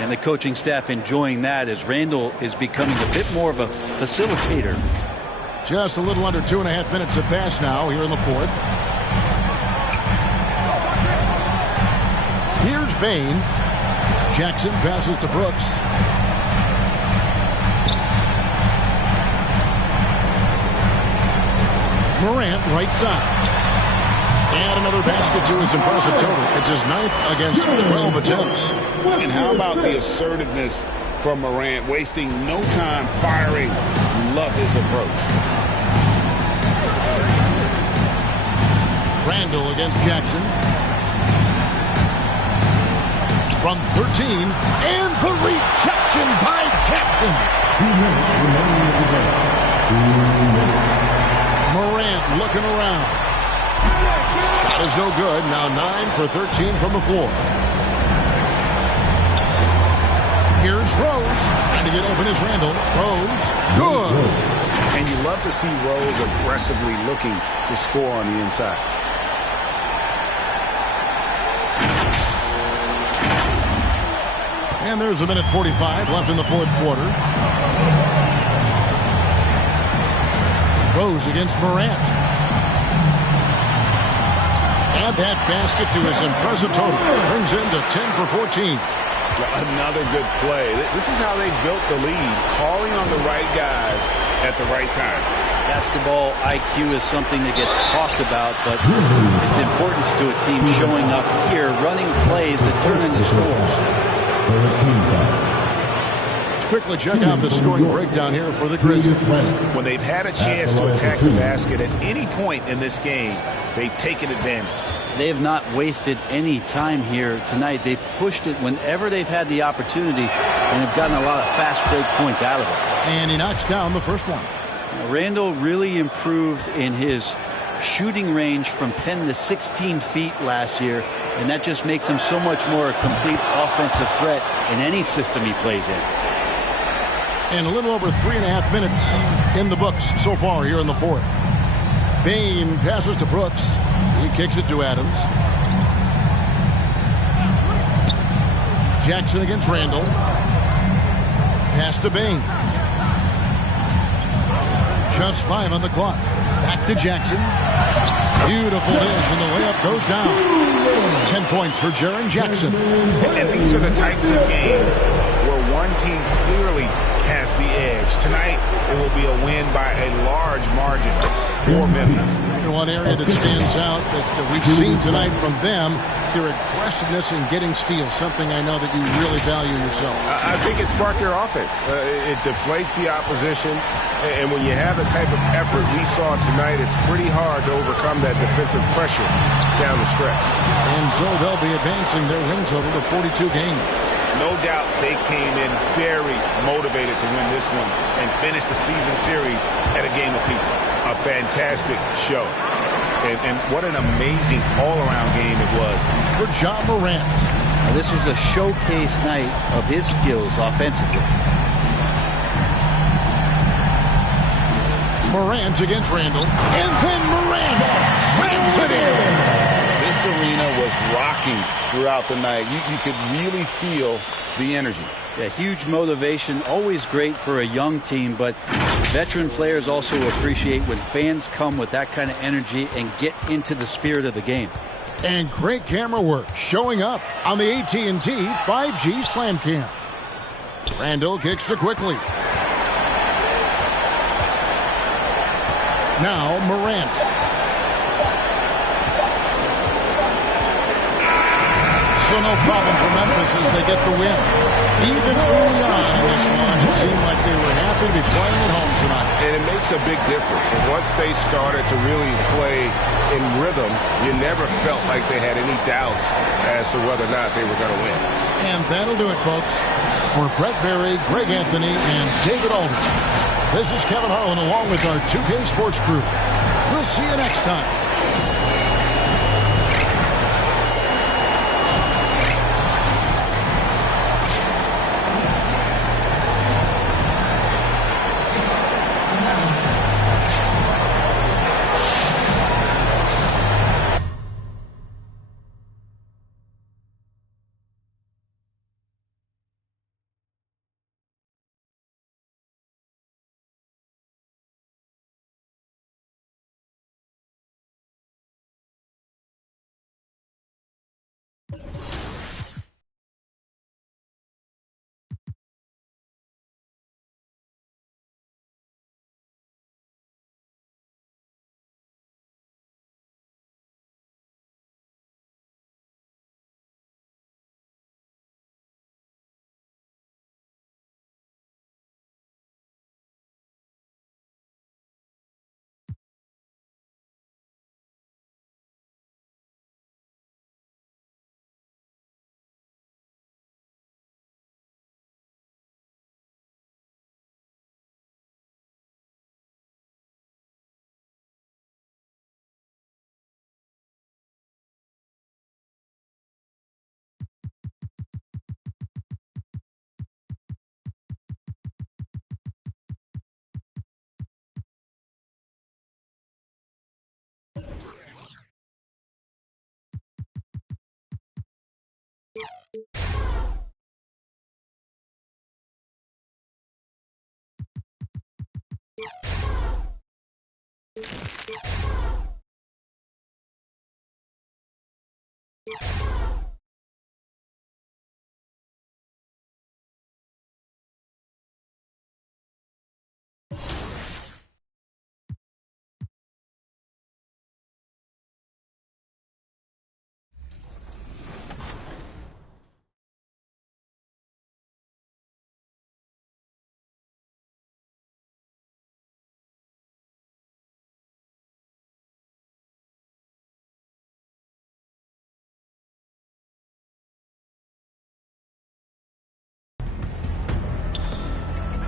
And the coaching staff enjoying that as Randall is becoming a bit more of a facilitator. Just a little under 2.5 minutes have passed now here in the fourth. Here's Bain. Jackson passes to Brooks. Morant right side. And another basket to his impressive total. It's his 9th against 12 attempts. And how about the assertiveness from Morant, wasting no time firing. Love his approach. Randall against Jackson. From 13. And the rejection by Jackson. Morant looking around. Shot is no good. Now 9 for 13 from the floor. Here's Rose. Trying to get open is Randall. Rose. Good. And you love to see Rose aggressively looking to score on the inside. And there's 1:45 left in the fourth quarter. Rose against Morant. And that basket to his impressive total. Brings him to 10 for 14. Another good play. This is how they built the lead. Calling on the right guys at the right time. Basketball IQ is something that gets talked about, but its importance to a team showing up here, running plays that turn into scores. Let's quickly check out the scoring breakdown here for the Grizzlies. When they've had a chance to attack the basket at any point in this game, they've taken advantage. They have not wasted any time here tonight. They've pushed it whenever they've had the opportunity and have gotten a lot of fast break points out of it. And he knocks down the first one. Randall really improved in his shooting range from 10 to 16 feet last year, and that just makes him so much more a complete offensive threat in any system he plays in. And a little over 3.5 minutes in the books so far here in the fourth. Bain passes to Brooks. He kicks it to Adams. Jackson against Randall. Pass to Bain. Just 5 on the clock. Back to Jackson. Beautiful dish, and the layup goes down. 10 points for Jaren Jackson. And these are the types of games where one team clearly has the edge. Tonight, it will be a win by a large margin for Memphis. One area that stands out that we've seen tonight from them, their aggressiveness in getting steals, something I know that you really value yourself. I think it sparked their offense. It deflates the opposition, and when you have the type of effort we saw tonight, it's pretty hard to overcome that defensive pressure down the stretch. And so they'll be advancing their win total to 42 games. No doubt they came in very motivated to win this one and finish the season series at a game apiece. A fantastic show. And what an amazing all-around game it was. For Ja Morant. Now, this was a showcase night of his skills offensively. Morant against Randall. And then Morant rams it in. This arena was rocking throughout the night. You could really feel the energy. Yeah, huge motivation, always great for a young team, but veteran players also appreciate when fans come with that kind of energy and get into the spirit of the game. And great camera work showing up on the AT&T 5G Slam Cam. Randall kicks to Quickly. Now Morant. So no problem for Memphis as they get the win. Even early on in this one, it seemed like they were happy to be playing at home tonight. And it makes a big difference. And once they started to really play in rhythm, you never felt like they had any doubts as to whether or not they were going to win. And that'll do it, folks. For Brett Berry, Greg Anthony, and David Aldridge, this is Kevin Harlan along with our 2K Sports crew. We'll see you next time.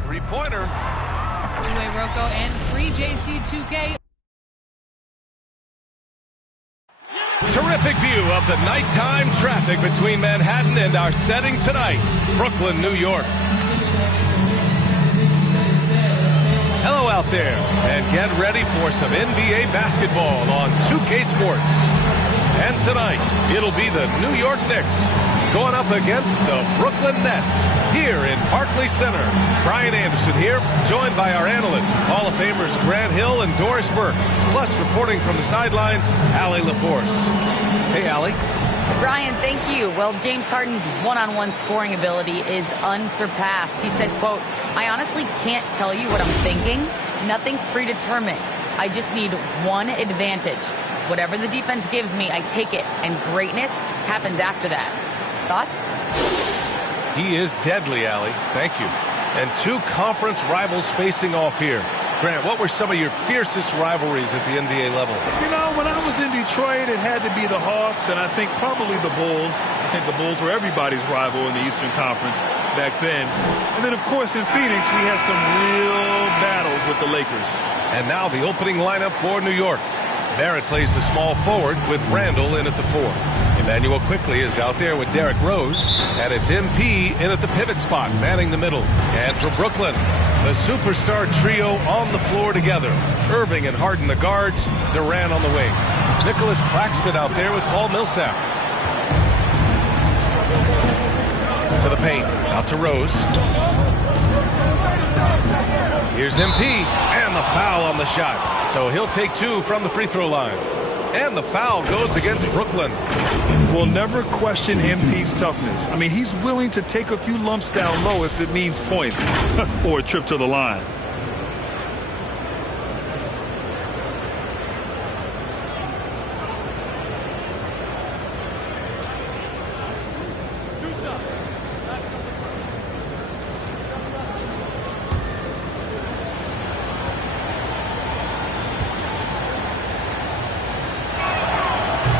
Three-pointer. Two-way Rocco and free JC2K. Terrific view of the nighttime traffic between Manhattan and our setting tonight, Brooklyn, New York. Hello out there, and get ready for some NBA basketball on 2K Sports. And tonight, it'll be the New York Knicks going up against the Brooklyn Nets here in Barclays Center. Brian Anderson here, joined by our analysts, Hall of Famers Grant Hill and Doris Burke. Plus, reporting from the sidelines, Allie LaForce. Hey, Allie. Brian, thank you. Well, James Harden's one-on-one scoring ability is unsurpassed. He said, quote, "I honestly can't tell you what I'm thinking. Nothing's predetermined. I just need one advantage. Whatever the defense gives me, I take it. And greatness happens after that." Thoughts? He is deadly, Allie. Thank you. And two conference rivals facing off here. Grant, what were some of your fiercest rivalries at the NBA level? You know, when I was in Detroit, it had to be the Hawks, and I think probably the Bulls. I think the Bulls were everybody's rival in the Eastern Conference back then. And then, of course, in Phoenix, we had some real battles with the Lakers. And now the opening lineup for New York. Barrett plays the small forward with Randall in at the 4. Emmanuel Quickly is out there with Derrick Rose, and it's MP in at the pivot spot, manning the middle. And for Brooklyn, the superstar trio on the floor together. Irving and Harden the guards, Durant on the wing. Nicholas Claxton out there with Paul Millsap. To the paint, out to Rose. Here's MP, and the foul on the shot. So he'll take 2 from the free throw line. And the foul goes against Brooklyn. We'll never question MP's toughness. I mean, he's willing to take a few lumps down low if it means points or a trip to the line.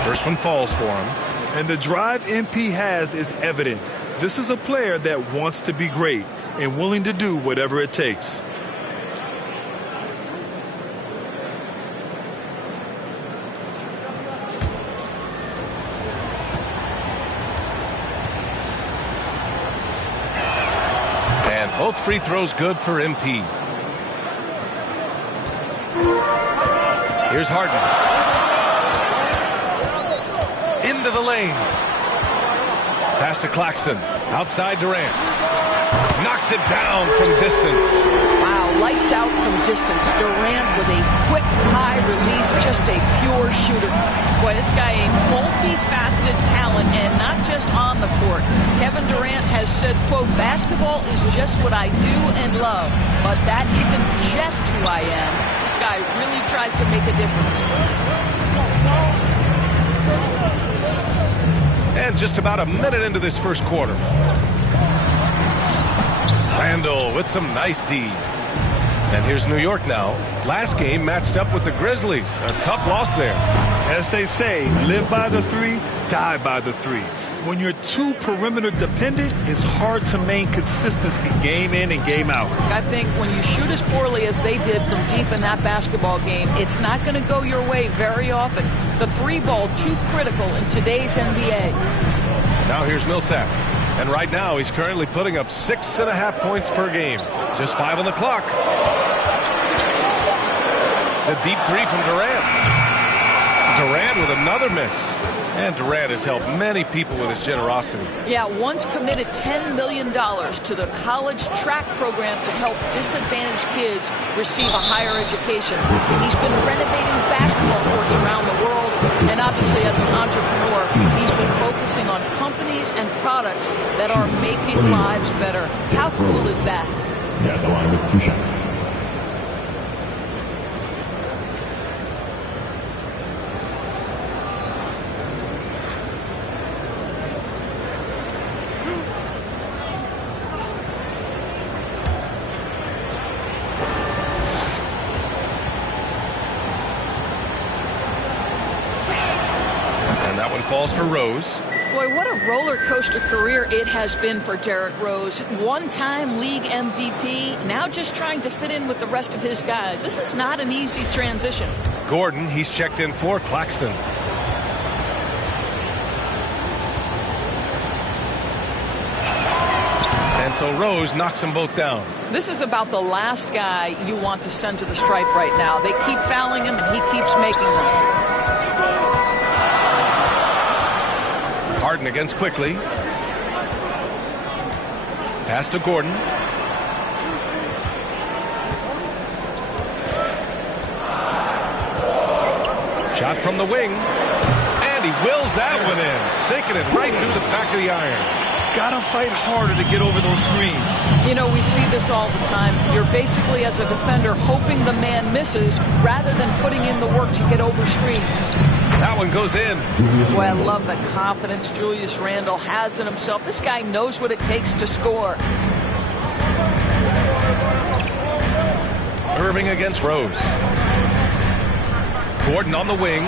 First one falls for him. And the drive MP has is evident. This is a player that wants to be great and willing to do whatever it takes. And both free throws good for MP. Here's Harden. Into the lane. Pass to Claxton. Outside Durant. Knocks it down from distance. Wow, lights out from distance. Durant with a quick high release, just a pure shooter. Boy, this guy a multifaceted talent, and not just on the court. Kevin Durant has said, quote, "Basketball is just what I do and love, but that isn't just who I am." This guy really tries to make a difference. And just about a minute into this first quarter. Randall with some nice D. And here's New York now. Last game matched up with the Grizzlies. A tough loss there. As they say, live by the 3, die by the 3. When you're too perimeter dependent, it's hard to maintain consistency game in and game out. I think when you shoot as poorly as they did from deep in that basketball game, it's not going to go your way very often. The 3 ball too critical in today's NBA. Now here's Millsap. And right now he's currently putting up 6.5 points per game. Just 5 on the clock. The deep 3 from Durant. Durant with another miss. And Durant has helped many people with his generosity. Yeah, once committed $10 million to the college track program to help disadvantaged kids receive a higher education. He's been renovating basketball courts around the world, and obviously as an entrepreneur, he's been focusing on companies and products that are making lives better. How cool is that? Yeah, the line with 2 shots. Falls for Rose. Boy, what a roller coaster career it has been for Derrick Rose. One-time league MVP, now just trying to fit in with the rest of his guys. This is not an easy transition. Gordon, he's checked in for Claxton. And And so Rose knocks them both down. This is about the last guy you want to send to the stripe right now. They keep fouling him, and he keeps making them. Harden against Quickly. Pass to Gordon. Shot from the wing. And he wills that one in. Sinking it right through the back of the iron. Gotta fight harder to get over those screens. You know, we see this all the time. You're basically, as a defender, hoping the man misses rather than putting in the work to get over screens. That one goes in. Boy, I love the confidence Julius Randle has in himself. This guy knows what it takes to score. Irving against Rose. Gordon on the wing.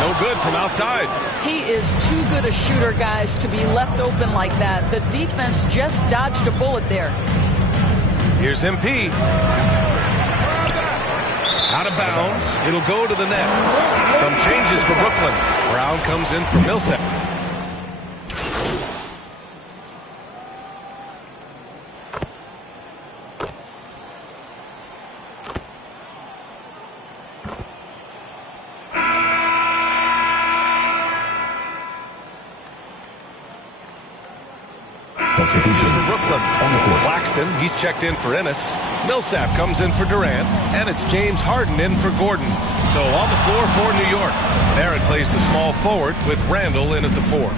No good from outside. He is too good a shooter, guys, to be left open like that. The defense just dodged a bullet there. Here's MP. Out of bounds. It'll go to the Nets. Some changes for Brooklyn. Brown comes in for MILJAC. For Brooklyn. Claxton, he's checked in for Ennis. Millsap comes in for Durant, and it's James Harden in for Gordon. So on the floor for New York, Barrett plays the small forward with Randle in at the 4.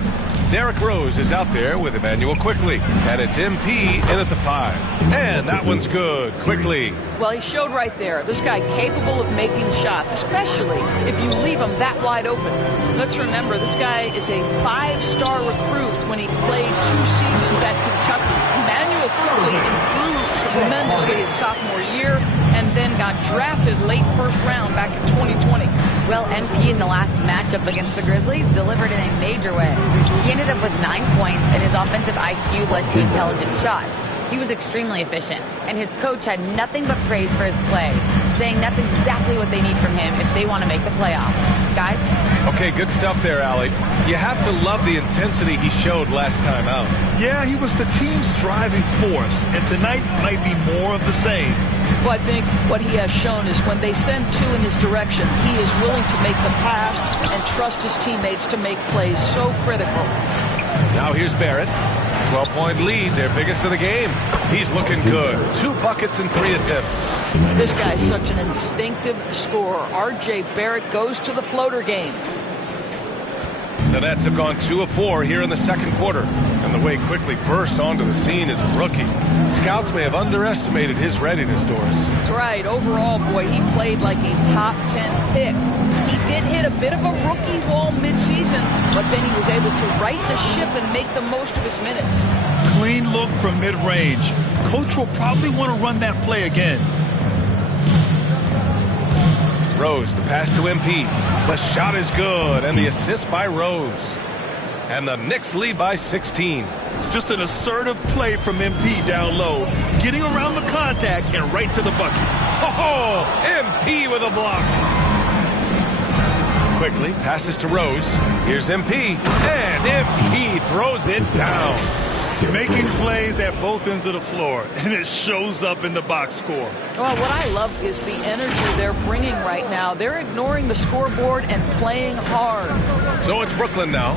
Derrick Rose is out there with Emmanuel Quickly, and it's MP in at the 5. And that one's good. Quickly. Well, he showed right there. This guy capable of making shots, especially if you leave him that wide open. Let's remember, this guy is a 5-star recruit when he played 2 seasons at Kentucky. Emmanuel Quickly improved tremendously his sophomore year and then got drafted late first round back in 2020. Well, MP in the last matchup against the Grizzlies delivered in a major way. He ended up with 9 points, and his offensive IQ led to intelligent shots. He was extremely efficient, and his coach had nothing but praise for his play, saying that's exactly what they need from him if they want to make the playoffs. Guys? Okay, good stuff there, Allie. You have to love the intensity he showed last time out. Yeah, he was the team's driving force, and tonight might be more of the same. Well, I think what he has shown is when they send 2 in his direction, he is willing to make the pass and trust his teammates to make plays so critical. Now here's Barrett. 12-point lead, their biggest of the game. He's looking good. 2 buckets and 3 attempts. This guy's such an instinctive scorer. R.J. Barrett goes to the floater game. The Nets have gone 2 of 4 here in the second quarter. And the way Quickly burst onto the scene as a rookie. Scouts may have underestimated his readiness, Doris. Right. Overall, boy, he played like a top 10 pick. He did hit a bit of a rookie wall midseason, but then he was able to right the ship and make the most of his minutes. Clean look from mid-range. Coach will probably want to run that play again. Rose, the pass to MP. The shot is good, and the assist by Rose. And the Knicks lead by 16. It's just an assertive play from MP down low, getting around the contact and right to the bucket. Oh, MP with a block. Quickly passes to Rose. Here's MP, and MP throws it down. Making plays at both ends of the floor, and it shows up in the box score. Well, what I love is the energy they're bringing right now. They're ignoring the scoreboard and playing hard. So it's Brooklyn now,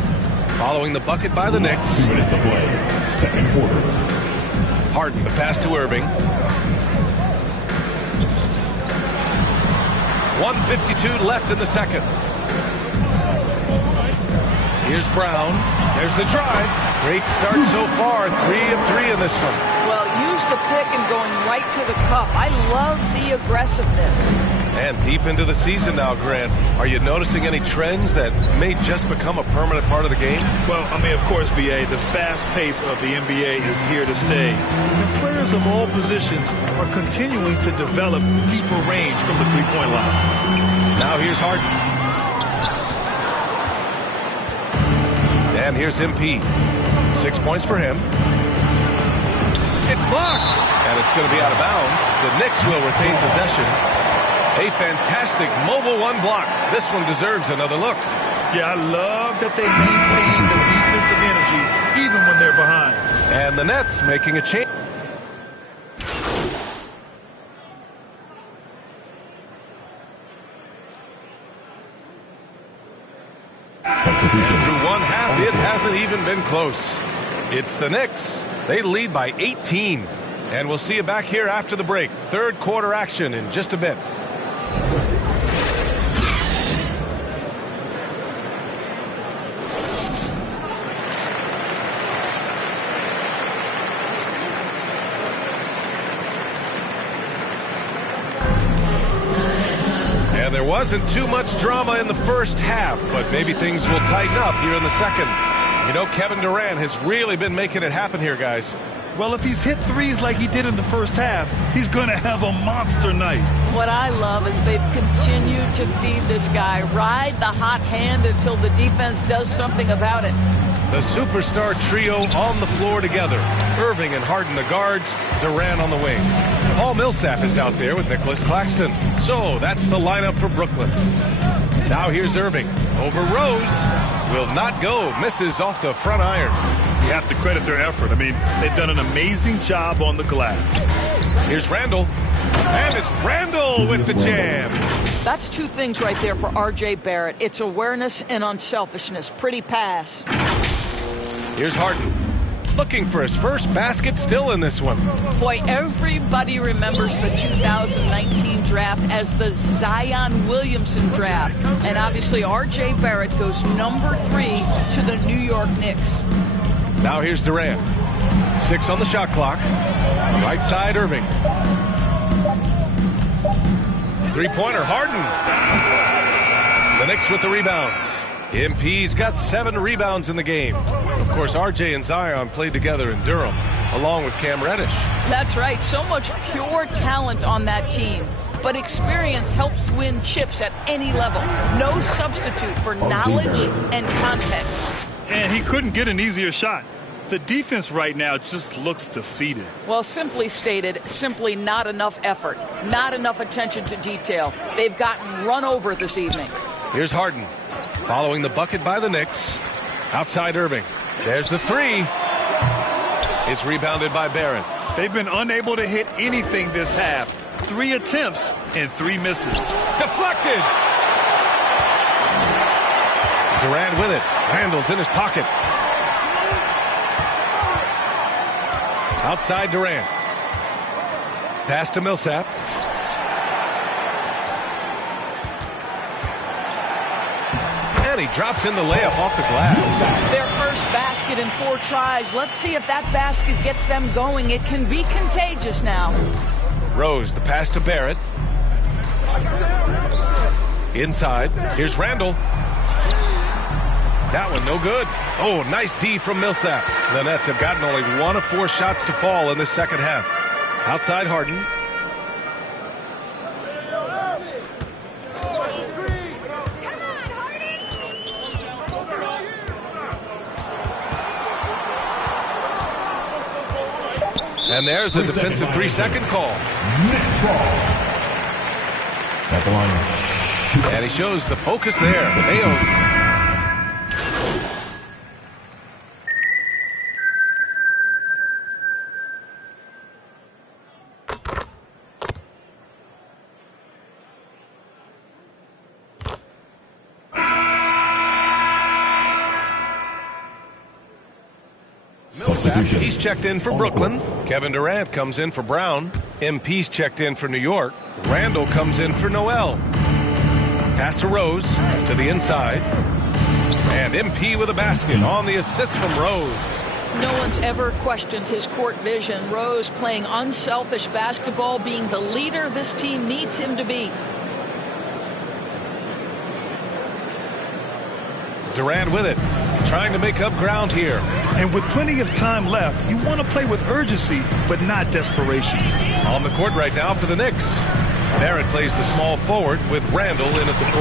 following the bucket by the Knicks. 2 minutes to play, second quarter. Harden, the pass to Irving. 1:52 left in the second. Here's Brown. There's the drive. Great start so far. 3 of 3 in this one. Well, use the pick and going right to the cup. I love the aggressiveness. And deep into the season now, Grant. Are you noticing any trends that may just become a permanent part of the game? Well, I mean, of course, BA, the fast pace of the NBA is here to stay. And players of all positions are continuing to develop deeper range from the three-point line. Now here's Harden. And here's MP. 6 points for him. It's blocked. And it's going to be out of bounds. The Knicks will retain possession. A fantastic mobile 1 block. This one deserves another look. Yeah, I love that they maintain the defensive energy even even when they're behind. And the Nets making a change. Through one half, it hasn't even been close. It's the Knicks. They lead by 18. And we'll see you back here after the break. Third quarter action in just a bit. And there wasn't too much drama in the first half, but maybe things will tighten up here in the second. You know, Kevin Durant has really been making it happen here, guys. Well, if he's hit threes like he did in the first half, he's going to have a monster night. What I love is they've continued to feed this guy, ride the hot hand until the defense does something about it. The superstar trio on the floor together. Irving and Harden the guards, Durant on the wing. Paul Millsap is out there with Nicholas Claxton. So that's the lineup for Brooklyn. Now here's Irving. Over Rose. Will not go. Misses off the front iron. You have to credit their effort. I mean, they've done an amazing job on the glass. Here's Randall. And it's Randall with the jam. That's two things right there for R.J. Barrett. It's awareness and unselfishness. Pretty pass. Here's Harden. Looking for his first basket still in this one. Boy, everybody remembers the 2019 draft as the Zion Williamson draft. And obviously R.J. Barrett goes number 3 to the New York Knicks. Now here's Durant. 6 on the shot clock. Right side, Irving. Three-pointer, Harden. The Knicks with the rebound. MP's got 7 rebounds in the game. Of course, RJ and Zion played together in Durham, along with Cam Reddish. That's right. So much pure talent on that team. But experience helps win chips at any level. No substitute for knowledge and context. And he couldn't get an easier shot. The defense right now just looks defeated. Well, simply stated, simply not enough effort. Not enough attention to detail. They've gotten run over this evening. Here's Harden. Following the bucket by the Knicks. Outside Irving. There's the 3. It's rebounded by Barrett. They've been unable to hit anything this half. 3 attempts and 3 misses. Deflected. Durant with it. Randall's in his pocket. Outside Durant. Pass to Millsap. And he drops in the layup off the glass. Their first basket in 4 tries. Let's see if that basket gets them going. It can be contagious now. Rose, the pass to Barrett. Inside. Here's Randall. That one no good. Oh, nice D from Millsap. The Nets have gotten only 1 of 4 shots to fall in the second half. Outside Harden. And there's a defensive 3-second call. And he shows the focus there. Nails. He's checked in for Brooklyn. Kevin Durant comes in for Brown. MP's checked in for New York. Randall comes in for Noel. Pass to Rose to the inside. And MP with a basket on the assist from Rose. No one's ever questioned his court vision. Rose playing unselfish basketball, being the leader this team needs him to be. Durant with it, trying to make up ground here. And with plenty of time left, you want to play with urgency, but not desperation. On the court right now for the Knicks. Barrett plays the small forward with Randall in at the 4.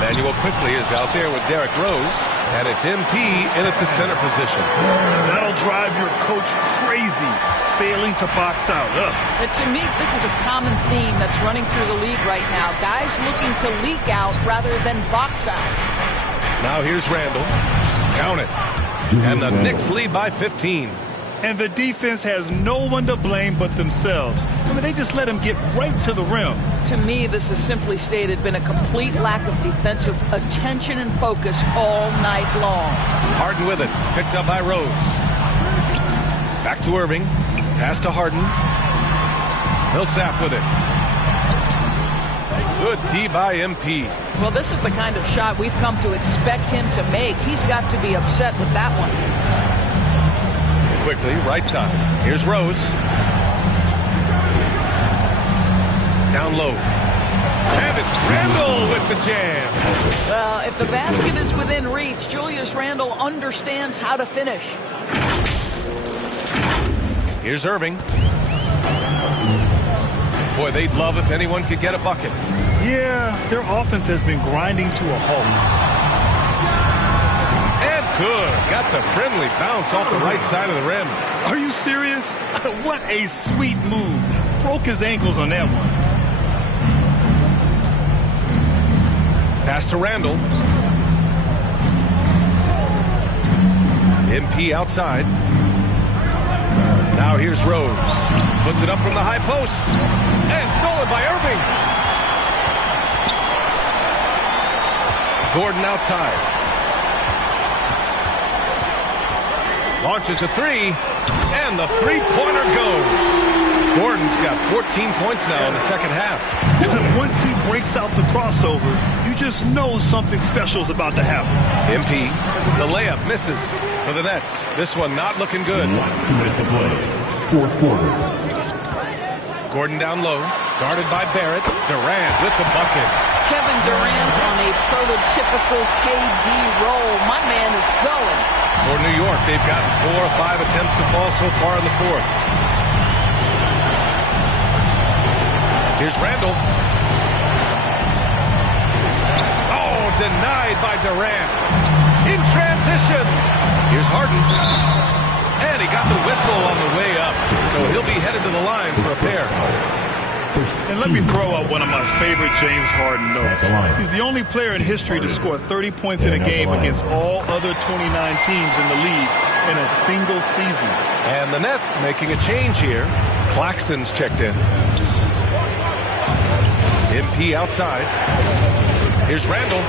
Emmanuel quickly is out there with Derrick Rose, and it's MP in at the center position. That'll drive your coach crazy, failing to box out. But to me, this is a common theme that's running through the league right now. Guys looking to leak out rather than box out. Now here's Randall. Count it. And the Knicks lead by 15. And the defense has no one to blame but themselves. I mean, they just let him get right to the rim. To me, this has simply stated been a complete lack of defensive attention and focus all night long. Harden with it. Picked up by Rose. Back to Irving. Pass to Harden. Millsap with it. Good D by MP. Well, this is the kind of shot we've come to expect him to make. He's got to be upset with that one. Quickly, right side. Here's Rose. Down low. And it's Randle with the jam. Well, if the basket is within reach, Julius Randle understands how to finish. Here's Irving. Boy, they'd love if anyone could get a bucket. Yeah, their offense has been grinding to a halt. And good. Got the friendly bounce off the right side of the rim. Are you serious? What a sweet move. Broke his ankles on that one. Pass to Randle. MP outside. Now here's Rose. Puts it up from the high post. And stolen by Irving. Gordon outside. Launches a three. And the three-pointer goes. Gordon's got 14 points now in the second half. Once he breaks out the crossover, you just know something special is about to happen. MP, the layup misses for the Nets. This one not looking good. Fourth quarter. Gordon down low, guarded by Barrett. Durant with the bucket. Kevin Durant on a prototypical KD roll. My man is going. For New York, they've gotten 4 or 5 attempts to fall so far in the fourth. Here's Randle. Oh, denied by Durant. In transition. Here's Harden. And he got the whistle on the way up. So he'll be headed to the line for a pair. And let me throw out one of my favorite James Harden notes. He's the only player in history to score 30 points in a game against all other 29 teams in the league in a single season. And the Nets making a change here. Claxton's checked in. MP outside. Here's Randle.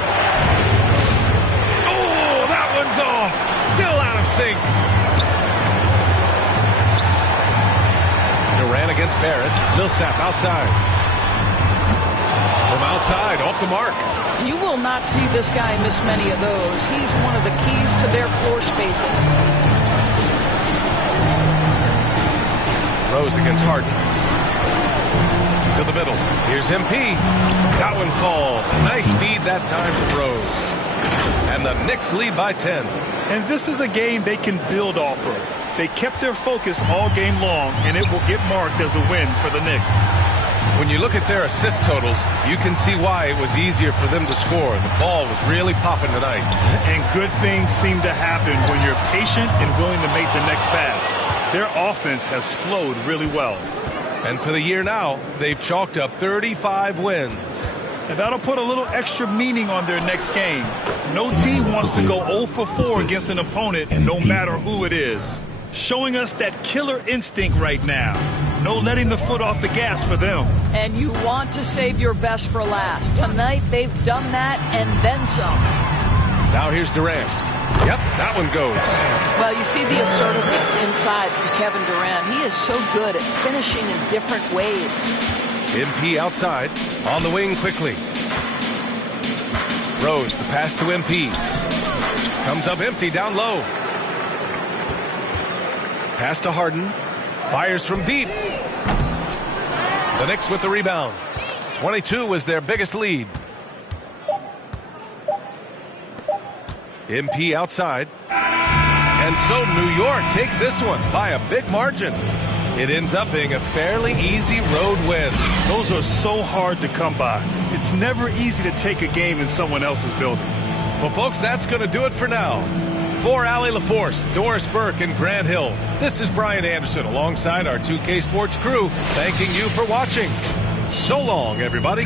Oh, that one's off. Still out of sync. Durant against Barrett. Millsap outside. From outside, off the mark. You will not see this guy miss many of those. He's one of the keys to their floor spacing. Rose against Harden. To the middle. Here's MP. That one falls. Nice feed that time from Rose. And the Knicks lead by 10. And this is a game they can build off of. They kept their focus all game long, and it will get marked as a win for the Knicks. When you look at their assist totals, you can see why it was easier for them to score. The ball was really popping tonight. And good things seem to happen when you're patient and willing to make the next pass. Their offense has flowed really well. And for the year now, they've chalked up 35 wins. And that'll put a little extra meaning on their next game. No team wants to go 0 for 4 against an opponent, no matter who it is. Showing us that killer instinct right now. No letting the foot off the gas for them. And you want to save your best for last. Tonight, they've done that and then some. Now here's Durant. Yep, that one goes. Well, you see the assertiveness inside from Kevin Durant. He is so good at finishing in different ways. MP outside. On the wing quickly. Rose, the pass to MP. Comes up empty down low. Pass to Harden. Fires from deep. The Knicks with the rebound. 22 was their biggest lead. MP outside. And so New York takes this one by a big margin. It ends up being a fairly easy road win. Those are so hard to come by. It's never easy to take a game in someone else's building. Well, folks, that's going to do it for now. For Allie LaForce, Doris Burke, and Grant Hill, this is Brian Anderson alongside our 2K Sports crew, thanking you for watching. So long, everybody.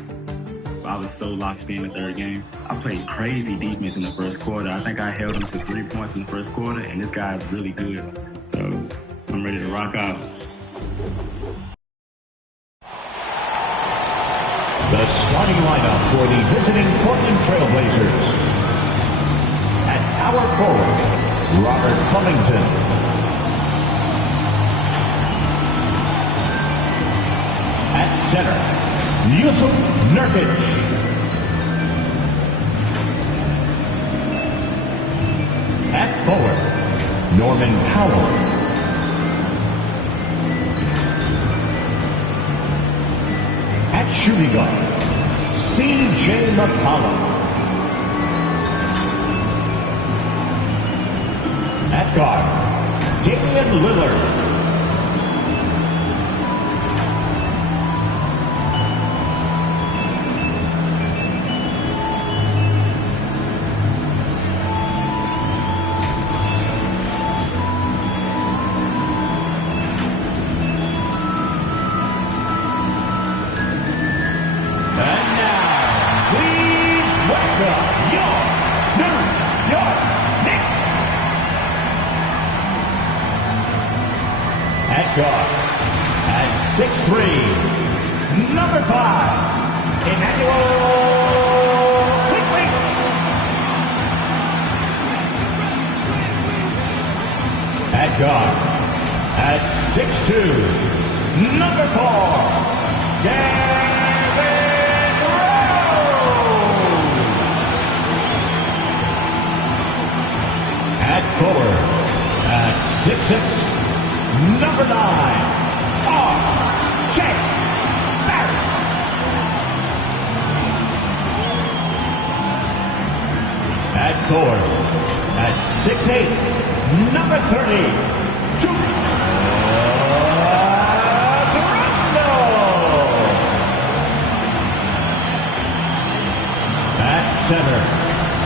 out. I was so locked in the third game. I played crazy defense in the first quarter. I think I held him to 3 points in the first quarter, and this guy is really good. So I'm ready to rock out. The starting lineup for the visiting Portland Trailblazers. At power forward, Robert Covington. At center, Yusuf Nurkic. At forward, Norman Powell. At shooting guard, C.J. McCollum. At guard, Damian Lillard. Guard at 6'3", number 5, Emmanuel Quickly. At guard at 6'2", number 4, David Rose. At forward at 6'6", number 9, R.J. Barrett. At forward, at 6'8", number 30, Toronto. At center,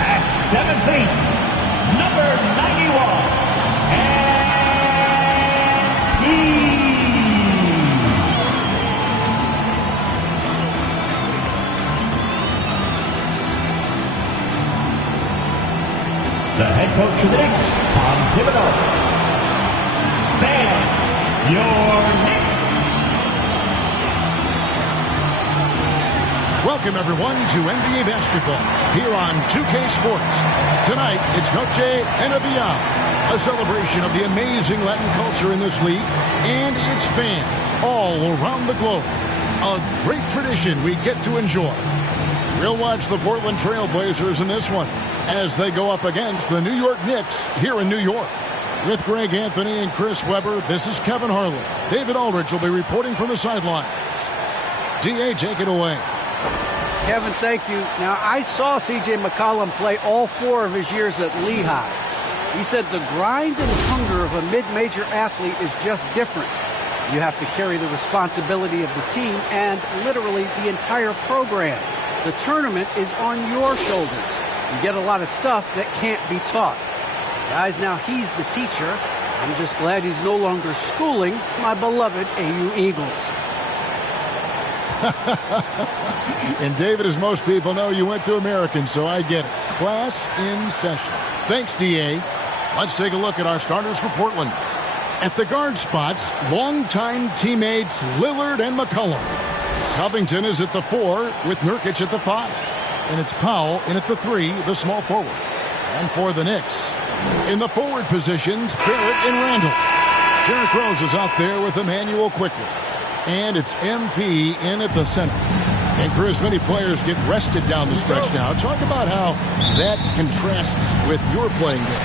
at 7 feet, number 91, the head coach of the Knicks, Tom Thibodeau. Fans, your Knicks. Welcome, everyone, to NBA basketball here on 2K Sports. Tonight, it's Noche NBA, a celebration of the amazing Latin culture in this league and its fans all around the globe. A great tradition we get to enjoy. We'll watch the Portland Trailblazers in this one as they go up against the New York Knicks here in New York. With Greg Anthony and Chris Webber, this is Kevin Harlan. David Aldridge will be reporting from the sidelines. D.A., take it away. Kevin, thank you. Now, I saw C.J. McCollum play all 4 of his years at Lehigh. He said the grind and hunger of a mid-major athlete is just different. You have to carry the responsibility of the team and literally the entire program. The tournament is on your shoulders. You get a lot of stuff that can't be taught. Guys, now he's the teacher. I'm just glad he's no longer schooling my beloved AU Eagles. And David, as most people know, you went to American, so I get it. Class in session. Thanks, D.A. Let's take a look at our starters for Portland. At the guard spots, longtime teammates Lillard and McCollum. Covington is at the 4 with Nurkic at the 5. And it's Powell in at the 3, the small forward. And for the Knicks, in the forward positions, Barrett and Randall. Derrick Rose is out there with Emmanuel Quickly. And it's MP in at the center. And Chris, many players get rested down the stretch now. Talk about how that contrasts with your playing game.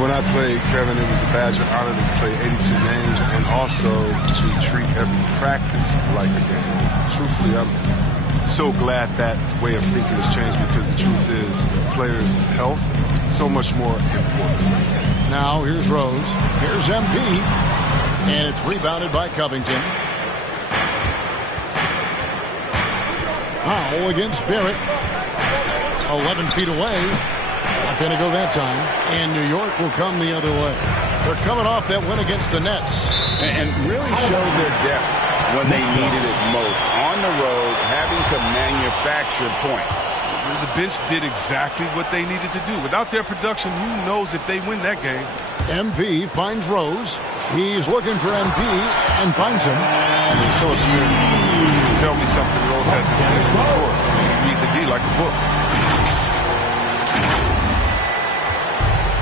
When I played, Kevin, it was a badge of honor to play 82 games and also to treat every practice like a game. Truthfully, I'm so glad that way of thinking has changed because the truth is players' health is so much more important. Now here's Rose. Here's MP. And it's rebounded by Covington. Powell against Barrett. 11 feet away. Not going to go that time. And New York will come the other way. They're coming off that win against the Nets. And really showed their depth when they needed it most. On the road, having to manufacture points. The bench did exactly what they needed to do. Without their production, who knows if they win that game. MP finds Rose. He's looking for MP and finds him. He's so experienced. Tell me something Rose hasn't said before. He reads the D like a book.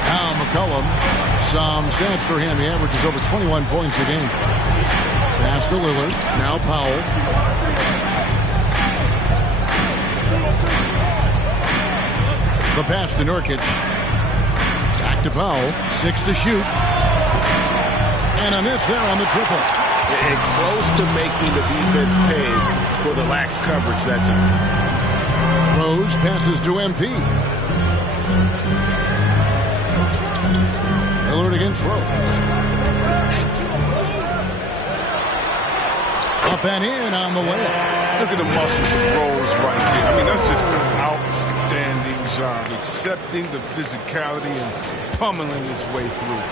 Now McCollum. Some stats for him. He averages over 21 points a game. Pass to Lillard. Now Powell. The pass to Nurkic. Back to Powell. 6 to shoot. And a miss there on the triple. And close to making the defense pay for the lax coverage that time. Rose passes to MP. Lillard against Rose. Up and in on the way. Look at the muscles of Rose right there. I mean, that's just an outstanding job. Accepting the physicality and pummeling his way through.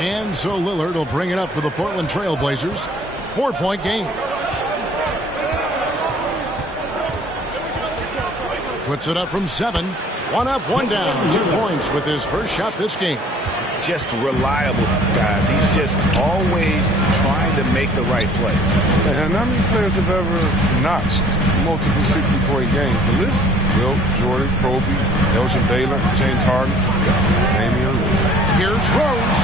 And so Lillard will bring it up for the Portland Trail Blazers. 4-point game. Puts it up from 7. 1 up, 1 down. 2 points with his first shot this game. Just reliable, guys. He's just always trying to make the right play. And how many players have ever notched multiple 60-point games? The list? Wilt, Jordan, Prvi, Elgin Baylor, James Harden, Damian. Here's Rose.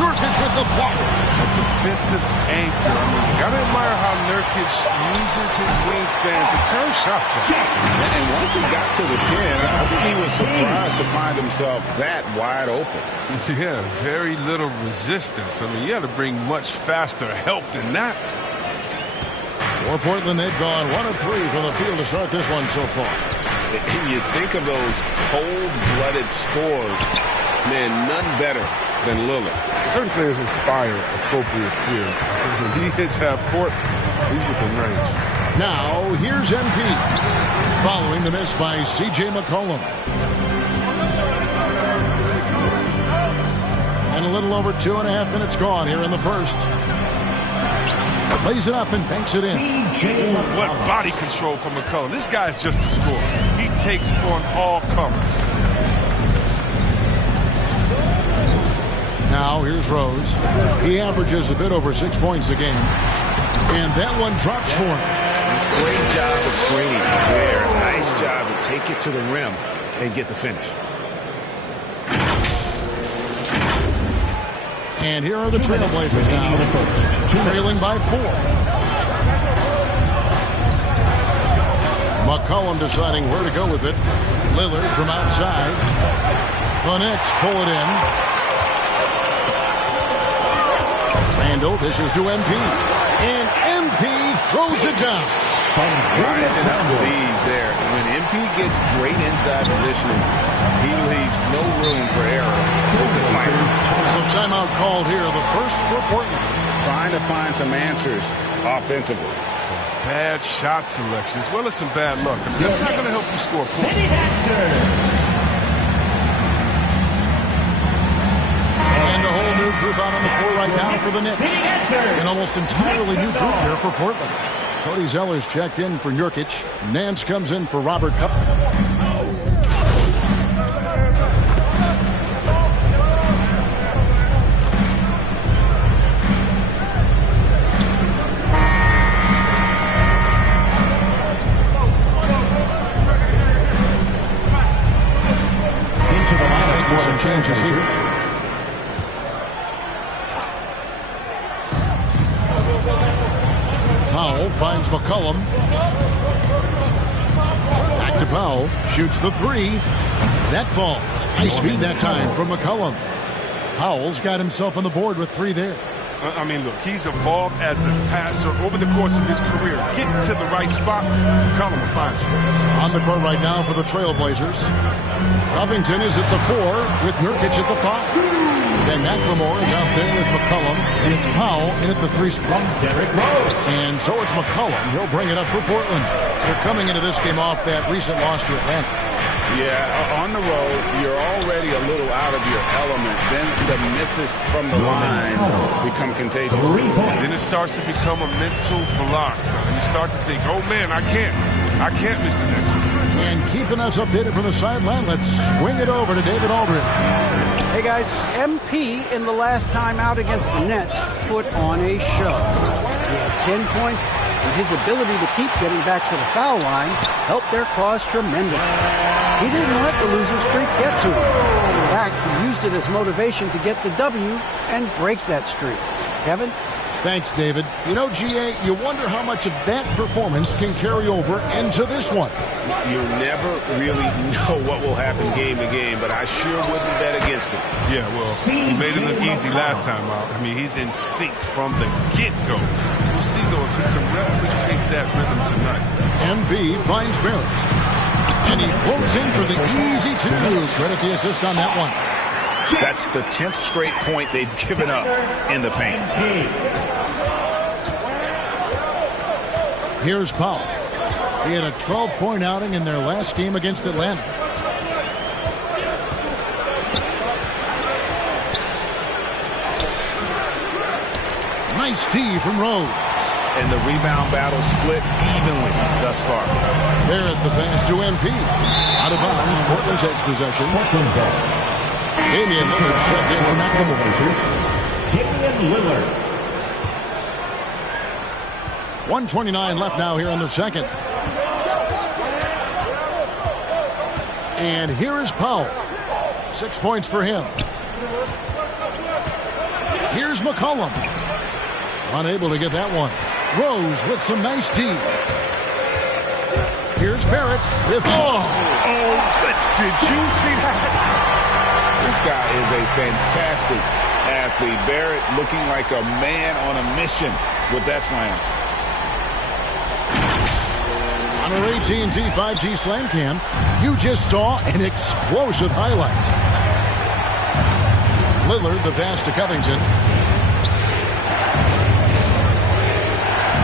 Nurkic with the block. A defensive anchor. I mean, you gotta admire how Nurkic uses his wingspan to turn shots back. And once he got to the 10, I think he was surprised to find himself that wide open. Yeah, very little resistance. I mean, you had to bring much faster help than that. For Portland, they've gone 1 of 3 from the field to start this one so far. You think of those cold-blooded scores, man, none better than Lillard. Certain players inspire appropriate fear. When he hits half court, he's within range. Now, here's MP. Following the miss by C.J. McCollum. And a little over 2.5 minutes gone here in the first. Lays it up and banks it in. What body control from McCollum. This guy's just a scorer. He takes on all comers. Now, here's Rose. He averages a bit over 6 points a game. And that one drops for him. Great job of screening there. Nice job to take it to the rim and get the finish. And here are the Trailblazers now, trailing by 4. McCollum deciding where to go with it. Lillard from outside. The Knicks pull it in. Randall dishes to MP. And MP throws it down. Rising up with ease there. When MP gets great inside positioning, he leaves no room for error with the slam. So timeout called here, the first for Portland. Trying to find some answers offensively. Some bad shot selection as well as some bad luck. I mean, that's not going to help you score points. And a whole new group out on the floor right now for the Knicks. An almost entirely new group here for Portland. Cody Zeller's checked in for Nurkic. Nance comes in for Robert Cup. Making some changes here. Powell finds McCollum. Back to Powell. Shoots the 3. That falls. Nice feed that time from McCollum. Powell's got himself on the board with 3 there. I mean, look, he's evolved as a passer over the course of his career. Get to the right spot, McCollum will find you. On the court right now for the Trailblazers. Covington is at the 4 with Nurkic at the 5. Then McLemore is out there with McCollum, and it's Powell in at the 3 spot. And so it's McCollum. He'll bring it up for Portland. They're coming into this game off that recent loss to Atlanta. Yeah, on the road, you're already a little out of your element. Then the misses from the line become contagious. And then it starts to become a mental block. You start to think, oh, man, I can't miss the next one. And keeping us updated from the sideline, let's swing it over to David Aldridge. Hey, guys, MP in the last time out against the Nets put on a show. He had 10 points, and his ability to keep getting back to the foul line helped their cause tremendously. He didn't let the losing streak get to him. In fact, he used it as motivation to get the W and break that streak. Kevin? Thanks, David. You know, GA, you wonder how much of that performance can carry over into this one. You never really know what will happen game to game, but I sure wouldn't bet against it. Yeah, well, he made it look easy last time out. I mean, he's in sync from the get-go. We'll see, though, if he can replicate that rhythm tonight. MV finds Barrett. And he floats in for the easy two. Credit the assist on that one. That's the 10th straight point they've given up in the paint. Here's Powell. He had a 12-point outing in their last game against Atlanta. Nice D from Rose. And the rebound battle split evenly thus far. Barrett the pass to MP. Out of bounds, Portland takes possession. Damian Lillard checked in from McLemore. Damian Lillard. 1:29 left now here in the second. And here is Powell. 6 points for him. Here's McCollum. Unable to get that one. Rose with some nice D. Here's Barrett with... Oh, did you see that? This guy is a fantastic athlete. Barrett looking like a man on a mission with that slam. On our AT&T 5G Slam Cam, you just saw an explosive highlight. Lillard, the pass to Covington.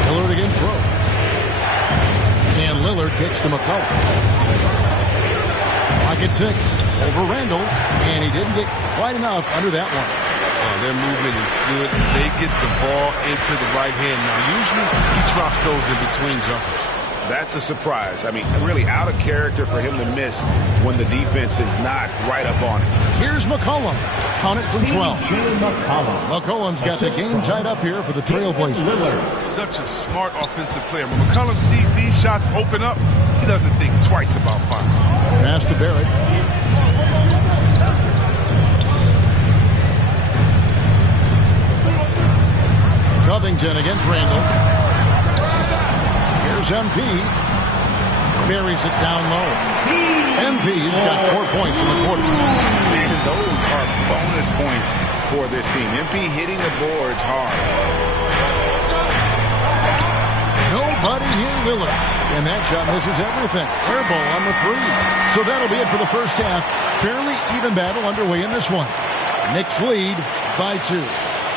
Lillard against Rose. And Lillard kicks to McCollum. Pocket 6 over Randall, and he didn't get quite enough under that one. Their movement is good. They get the ball into the right hand. Now, usually he drops those in between jumpers. That's a surprise. I mean, really out of character for him to miss when the defense is not right up on it. Here's McCollum. Count it from 12. McCollum's got the game tied up here for the Trailblazers. Such a smart offensive player. When McCollum sees these shots open up, he doesn't think twice about firing. Pass to Barrett. Covington against Randall. Here's MP. Buries it down low. MP's got 4 points in the quarter. Man, those are bonus points for this team. MP hitting the boards hard. Nobody near Lillard. And that shot misses everything. Air ball on the 3. So that'll be it for the first half. Fairly even battle underway in this one. Knicks lead by 2.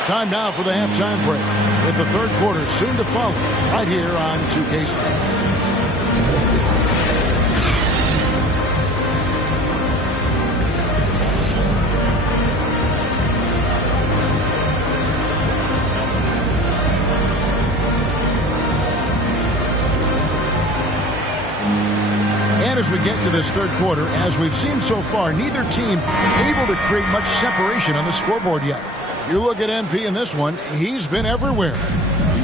Time now for the halftime break, with the third quarter soon to follow, right here on 2K Sports. And as we get to this third quarter, as we've seen so far, neither team able to create much separation on the scoreboard yet. You look at MP in this one, he's been everywhere.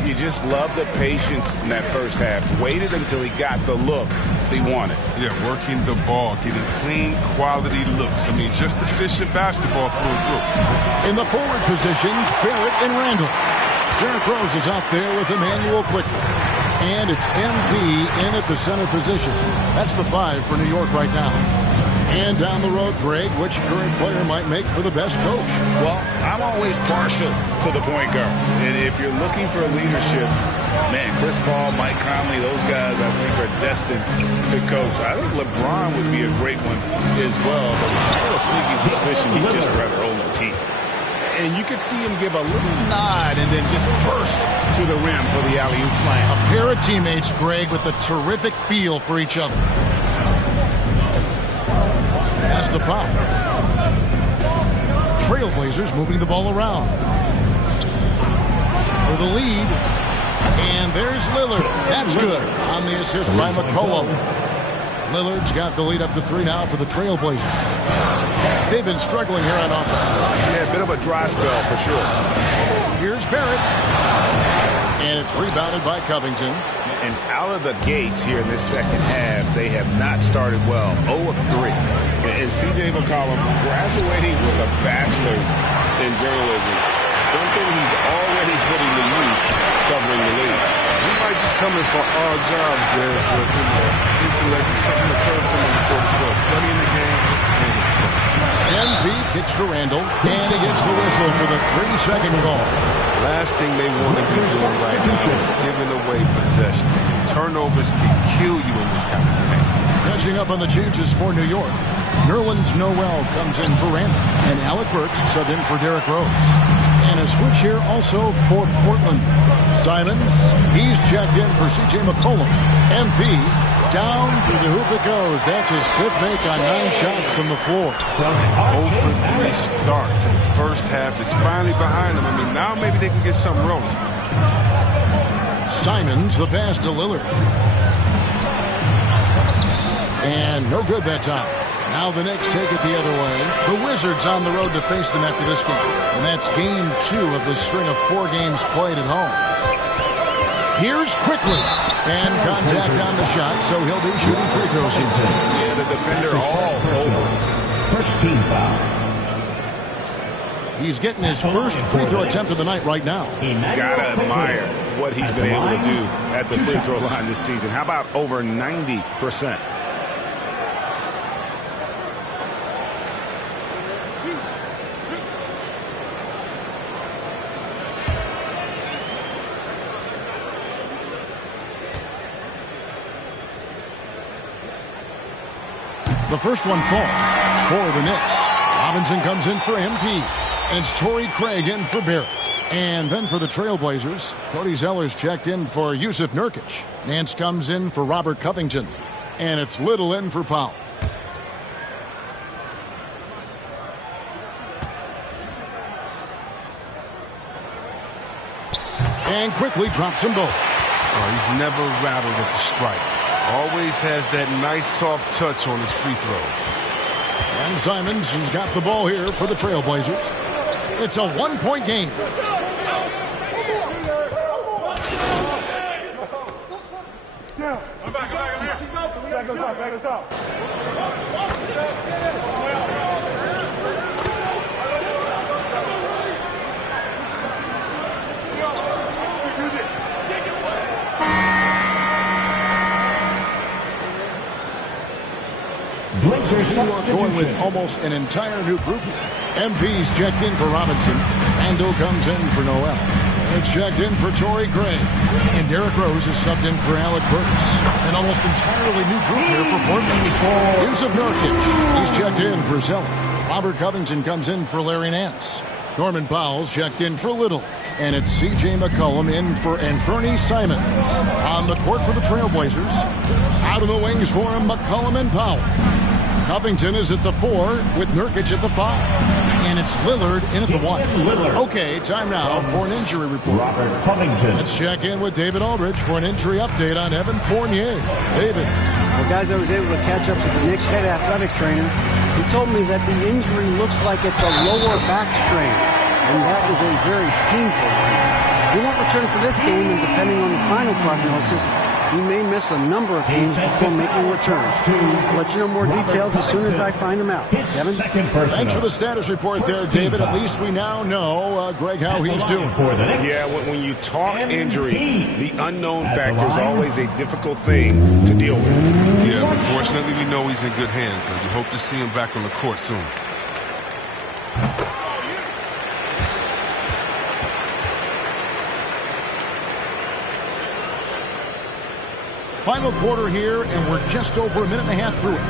You just love the patience in that first half. Waited until he got the look he wanted. Yeah, working the ball, getting clean, quality looks. I mean, just efficient basketball through and through. In the forward positions, Barrett and Randall. Derrick Rose is out there with Emmanuel quickly. And it's MP in at the center position. That's the 5 for New York right now. And down the road, Greg, which current player might make for the best coach? Well, I'm always partial to the point guard. And if you're looking for leadership, man, Chris Paul, Mike Conley, those guys I think are destined to coach. I think LeBron would be a great one as well. But I have a sneaky suspicion he'd just rather hold the team. And you could see him give a little nod and then just burst to the rim for the alley-oop slam. A pair of teammates, Greg, with a terrific feel for each other. a foul. Trailblazers moving the ball around. For the lead. And there's Lillard. That's good on the assist by McCollum. Lillard's got the lead up to 3 now for the Trailblazers. They've been struggling here on offense. Yeah, a bit of a dry spell for sure. Here's Barrett. And it's rebounded by Covington. And out of the gates here in this second half, they have not started well. 0 of 3. And C.J. McCollum graduating with a bachelor's in journalism. Something he's already putting to use covering the league. He might be coming for all jobs there, but intellect is something to serve someone as well. Studying the game and his play. MP kicks to Randall, and he gets the whistle for the 3-second call. Last thing they want to be doing right now is giving away possession. Turnovers can kill you in this kind of game. Catching up on the changes for New York. Nerlens Noel comes in for Randall, and Alec Burks subbed in for Derrick Rose. And a switch here also for Portland. Simons, he's checked in for C.J. McCollum. MP, down through the hoop it goes. That's his 5th make on 9 shots from the floor. 0 for 3 start to the first half is finally behind them. I mean, now maybe they can get something rolling. Simons, the pass to Lillard. And no good that time. Now the Knicks take it the other way. The Wizards on the road to face them after this game. And that's game 2 of the string of 4 games played at home. Here's Quickly. And contact on the shot, so he'll be shooting free throws here. Yeah, the defender all over. First team foul. He's getting his first free throw attempt of the night right now. Gotta admire what he's been able to do at the free throw line this season. How about over 90%? The first one falls for the Knicks. Robinson comes in for MP. And it's Torrey Craig in for Barrett. And then for the Trailblazers, Cody Zeller's checked in for Yusuf Nurkic. Nance comes in for Robert Covington. And it's Little in for Powell. And quickly drops them both. Oh, he's never rattled at the strike. Always has that nice soft touch on his free throws. And Simons has got the ball here for the Trailblazers. It's a 1-point game. Going with almost an entire new group here. MP's checked in for Robinson. Randall comes in for Noel. It's checked in for Torrey Craig. And Derrick Rose is subbed in for Alec Burks. An almost entirely new group here for Portland. Yusuf Nurkic. He's checked in for Zeller. Robert Covington comes in for Larry Nance. Norman Powell's checked in for Little. And it's C.J. McCollum in for Anthony Simons. On the court for the Trailblazers. Out of the wings for him, McCollum and Powell. Covington is at the 4 with Nurkic at the 5. And it's Lillard in at the 1. Okay, time now for an injury report. Robert Covington. Let's check in with David Aldridge for an injury update on Evan Fournier. David. Well, guys, I was able to catch up with the Knicks head athletic trainer. He told me that the injury looks like it's a lower back strain, and that is a very painful one. He won't return for this game, and depending on the final prognosis, he may miss a number of games before making a return. I'll let you know more details as soon as I find them out. Kevin? Thanks for the status report there, David. At least we now know, Greg, how he's doing. Yeah, when you talk injury, the unknown factor is always a difficult thing to deal with. Yeah, but fortunately we know he's in good hands, so we hope to see him back on the court soon. Final quarter here, and we're just over a minute and a half through it.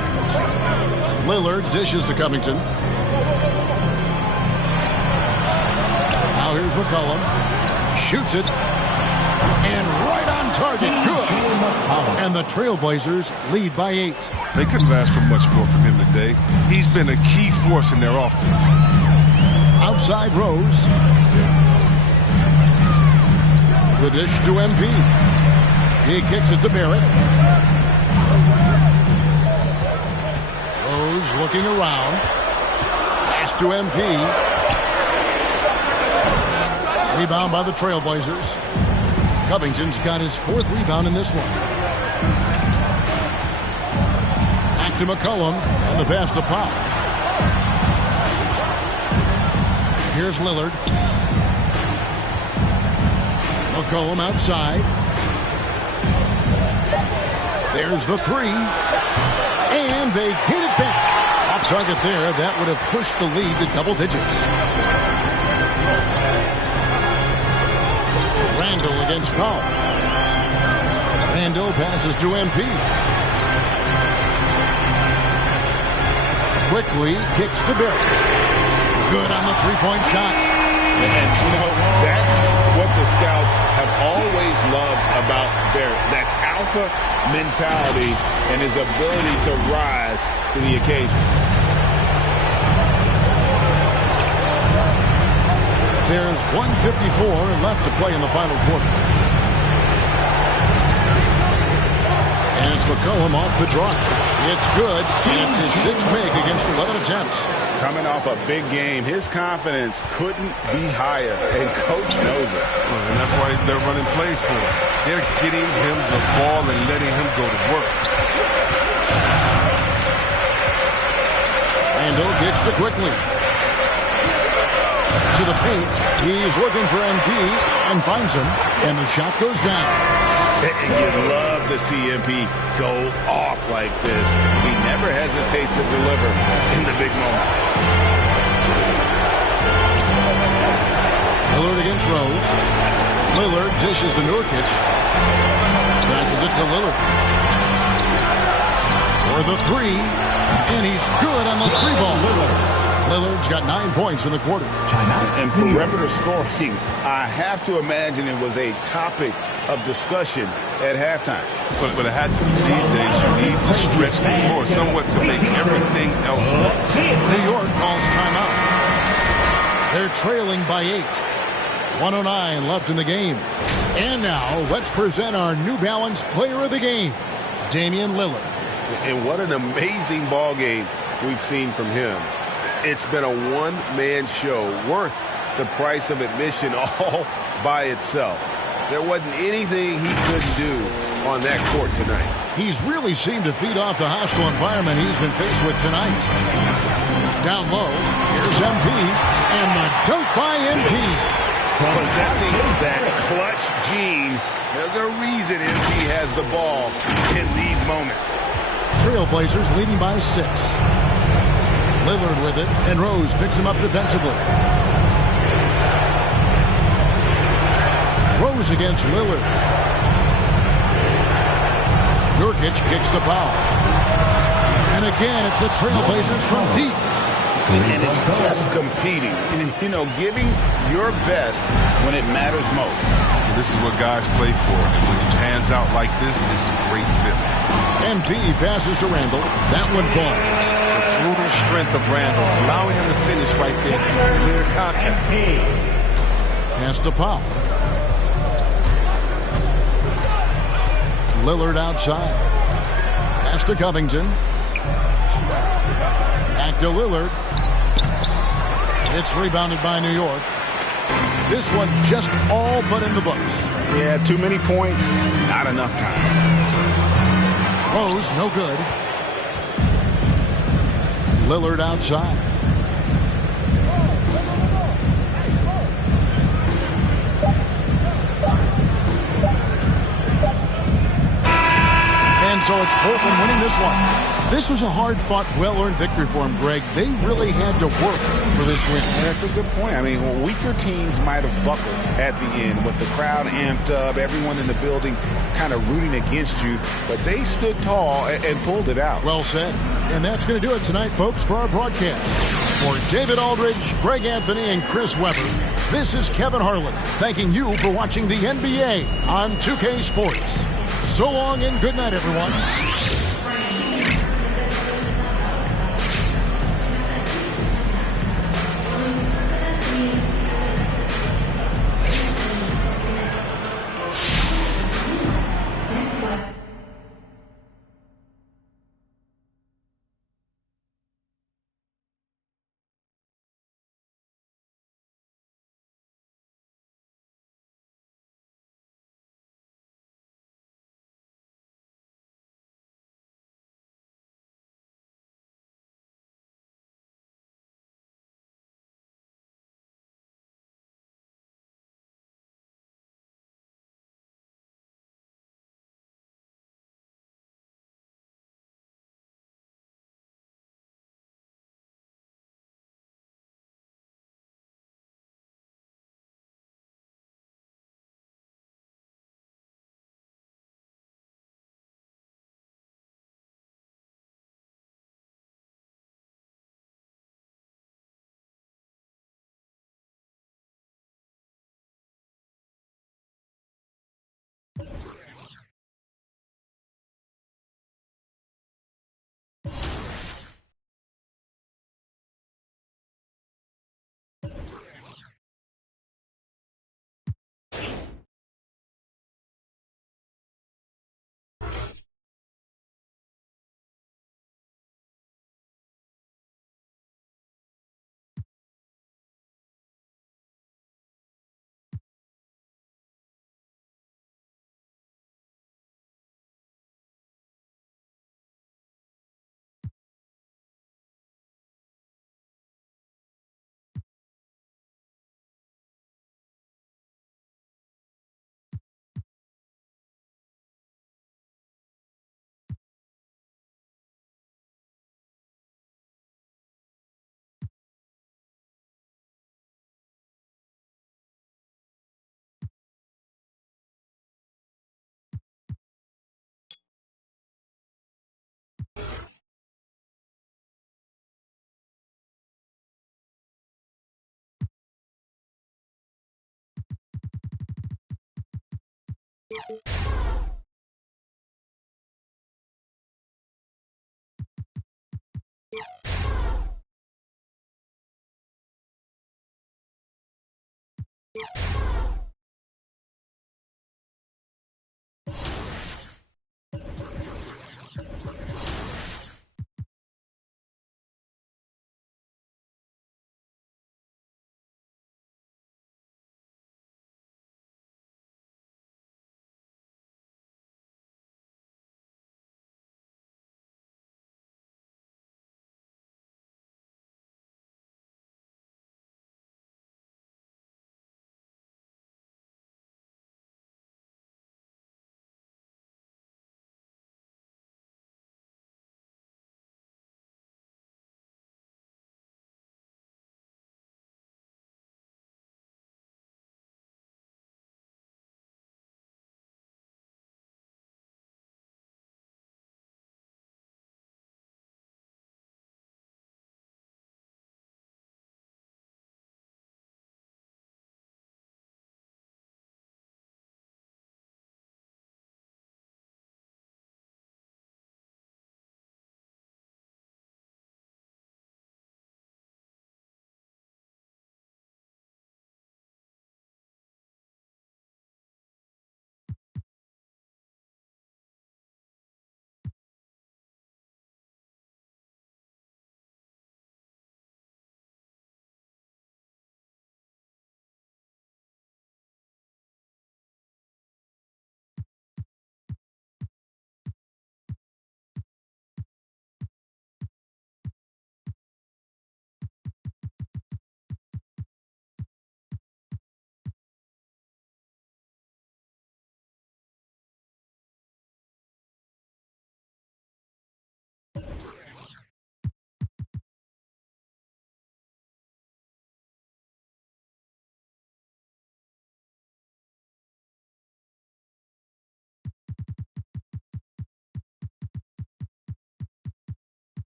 Lillard dishes to Covington. Now here's McCollum. Shoots it. And right on target. Good. And the Trailblazers lead by 8. They couldn't ask for much more from him today. He's been a key force in their offense. Outside Rose. The dish to MP. He kicks it to Barrett. Rose looking around. Pass to MP. Rebound by the Trailblazers. Covington's got his 4th rebound in this one. Back to McCollum, and the pass to Pop. Here's Lillard. McCollum outside. There's the 3. And they get it back. Off target there. That would have pushed the lead to double digits. Randall against Powell. Randall passes to MP. Quickly kicks to Barrett. Good on the 3-point shot. And, that's what the scouts have always loved about Barrett. That alpha mentality and his ability to rise to the occasion. There's 1:54 left to play in the final quarter. And it's McCollum off the draw. It's good, and it's his 6th make against 11 attempts. Coming off a big game, his confidence couldn't be higher, and Coach knows it. And that's why they're running plays for him. They're getting him the ball and letting him go to work. Randall gets to quickly. To the paint. He's looking for MP and finds him, and the shot goes down. You love to see MP go off like this. He never hesitates to deliver in the big moments. Lillard against Rose. Lillard dishes to Nurkic. Passes it to Lillard. For the 3. And he's good on the 3-ball. Lillard's got 9 points in the quarter. And perimeter scoring, I have to imagine it was a topic of discussion at halftime. But it had to be. These days, you need to stretch the floor somewhat to make everything else work. New York calls timeout. They're trailing by 8. 1:09 left in the game. And now, let's present our New Balance Player of the Game, Damian Lillard. And what an amazing ball game we've seen from him. It's been a one-man show worth the price of admission all by itself. There wasn't anything he couldn't do on that court tonight. He's really seemed to feed off the hostile environment he's been faced with tonight. Down low, here's MP, and the dunk by MP. Possessing that clutch gene, there's a reason MP has the ball in these moments. Trailblazers leading by 6. Lillard with it, and Rose picks him up defensively. Rose against Lillard. Nurkic kicks the Powell. And again, it's the Trailblazers from deep. And it's just competing. You know, giving your best when it matters most. This is what guys play for. And when it pans out like this, it's a great fit. MP passes to Randall. That one falls. The brutal strength of Randall, allowing him to finish right there. Clear contact. Pass to Powell. Lillard outside. Pass to Covington. Back to Lillard. It's rebounded by New York. This one just all but in the books. Yeah, too many points, not enough time. Rose, no good. Lillard outside. And so it's Portland winning this one. This was a hard-fought, well-earned victory for him, Greg. They really had to work for this win. That's a good point. I mean, weaker teams might have buckled at the end with the crowd amped up, everyone in the building kind of rooting against you, but they stood tall and pulled it out. Well said. And that's going to do it tonight, folks, for our broadcast. For David Aldridge, Greg Anthony, and Chris Webber, this is Kevin Harlan thanking you for watching the NBA on 2K Sports. So long and good night, everyone.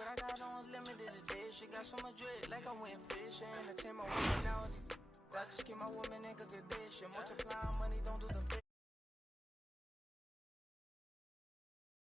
what I got on is limited edition. Got so much dread like I went fishing. I take my woman out. I just keep my woman in good condition. Multiplying money, don't do the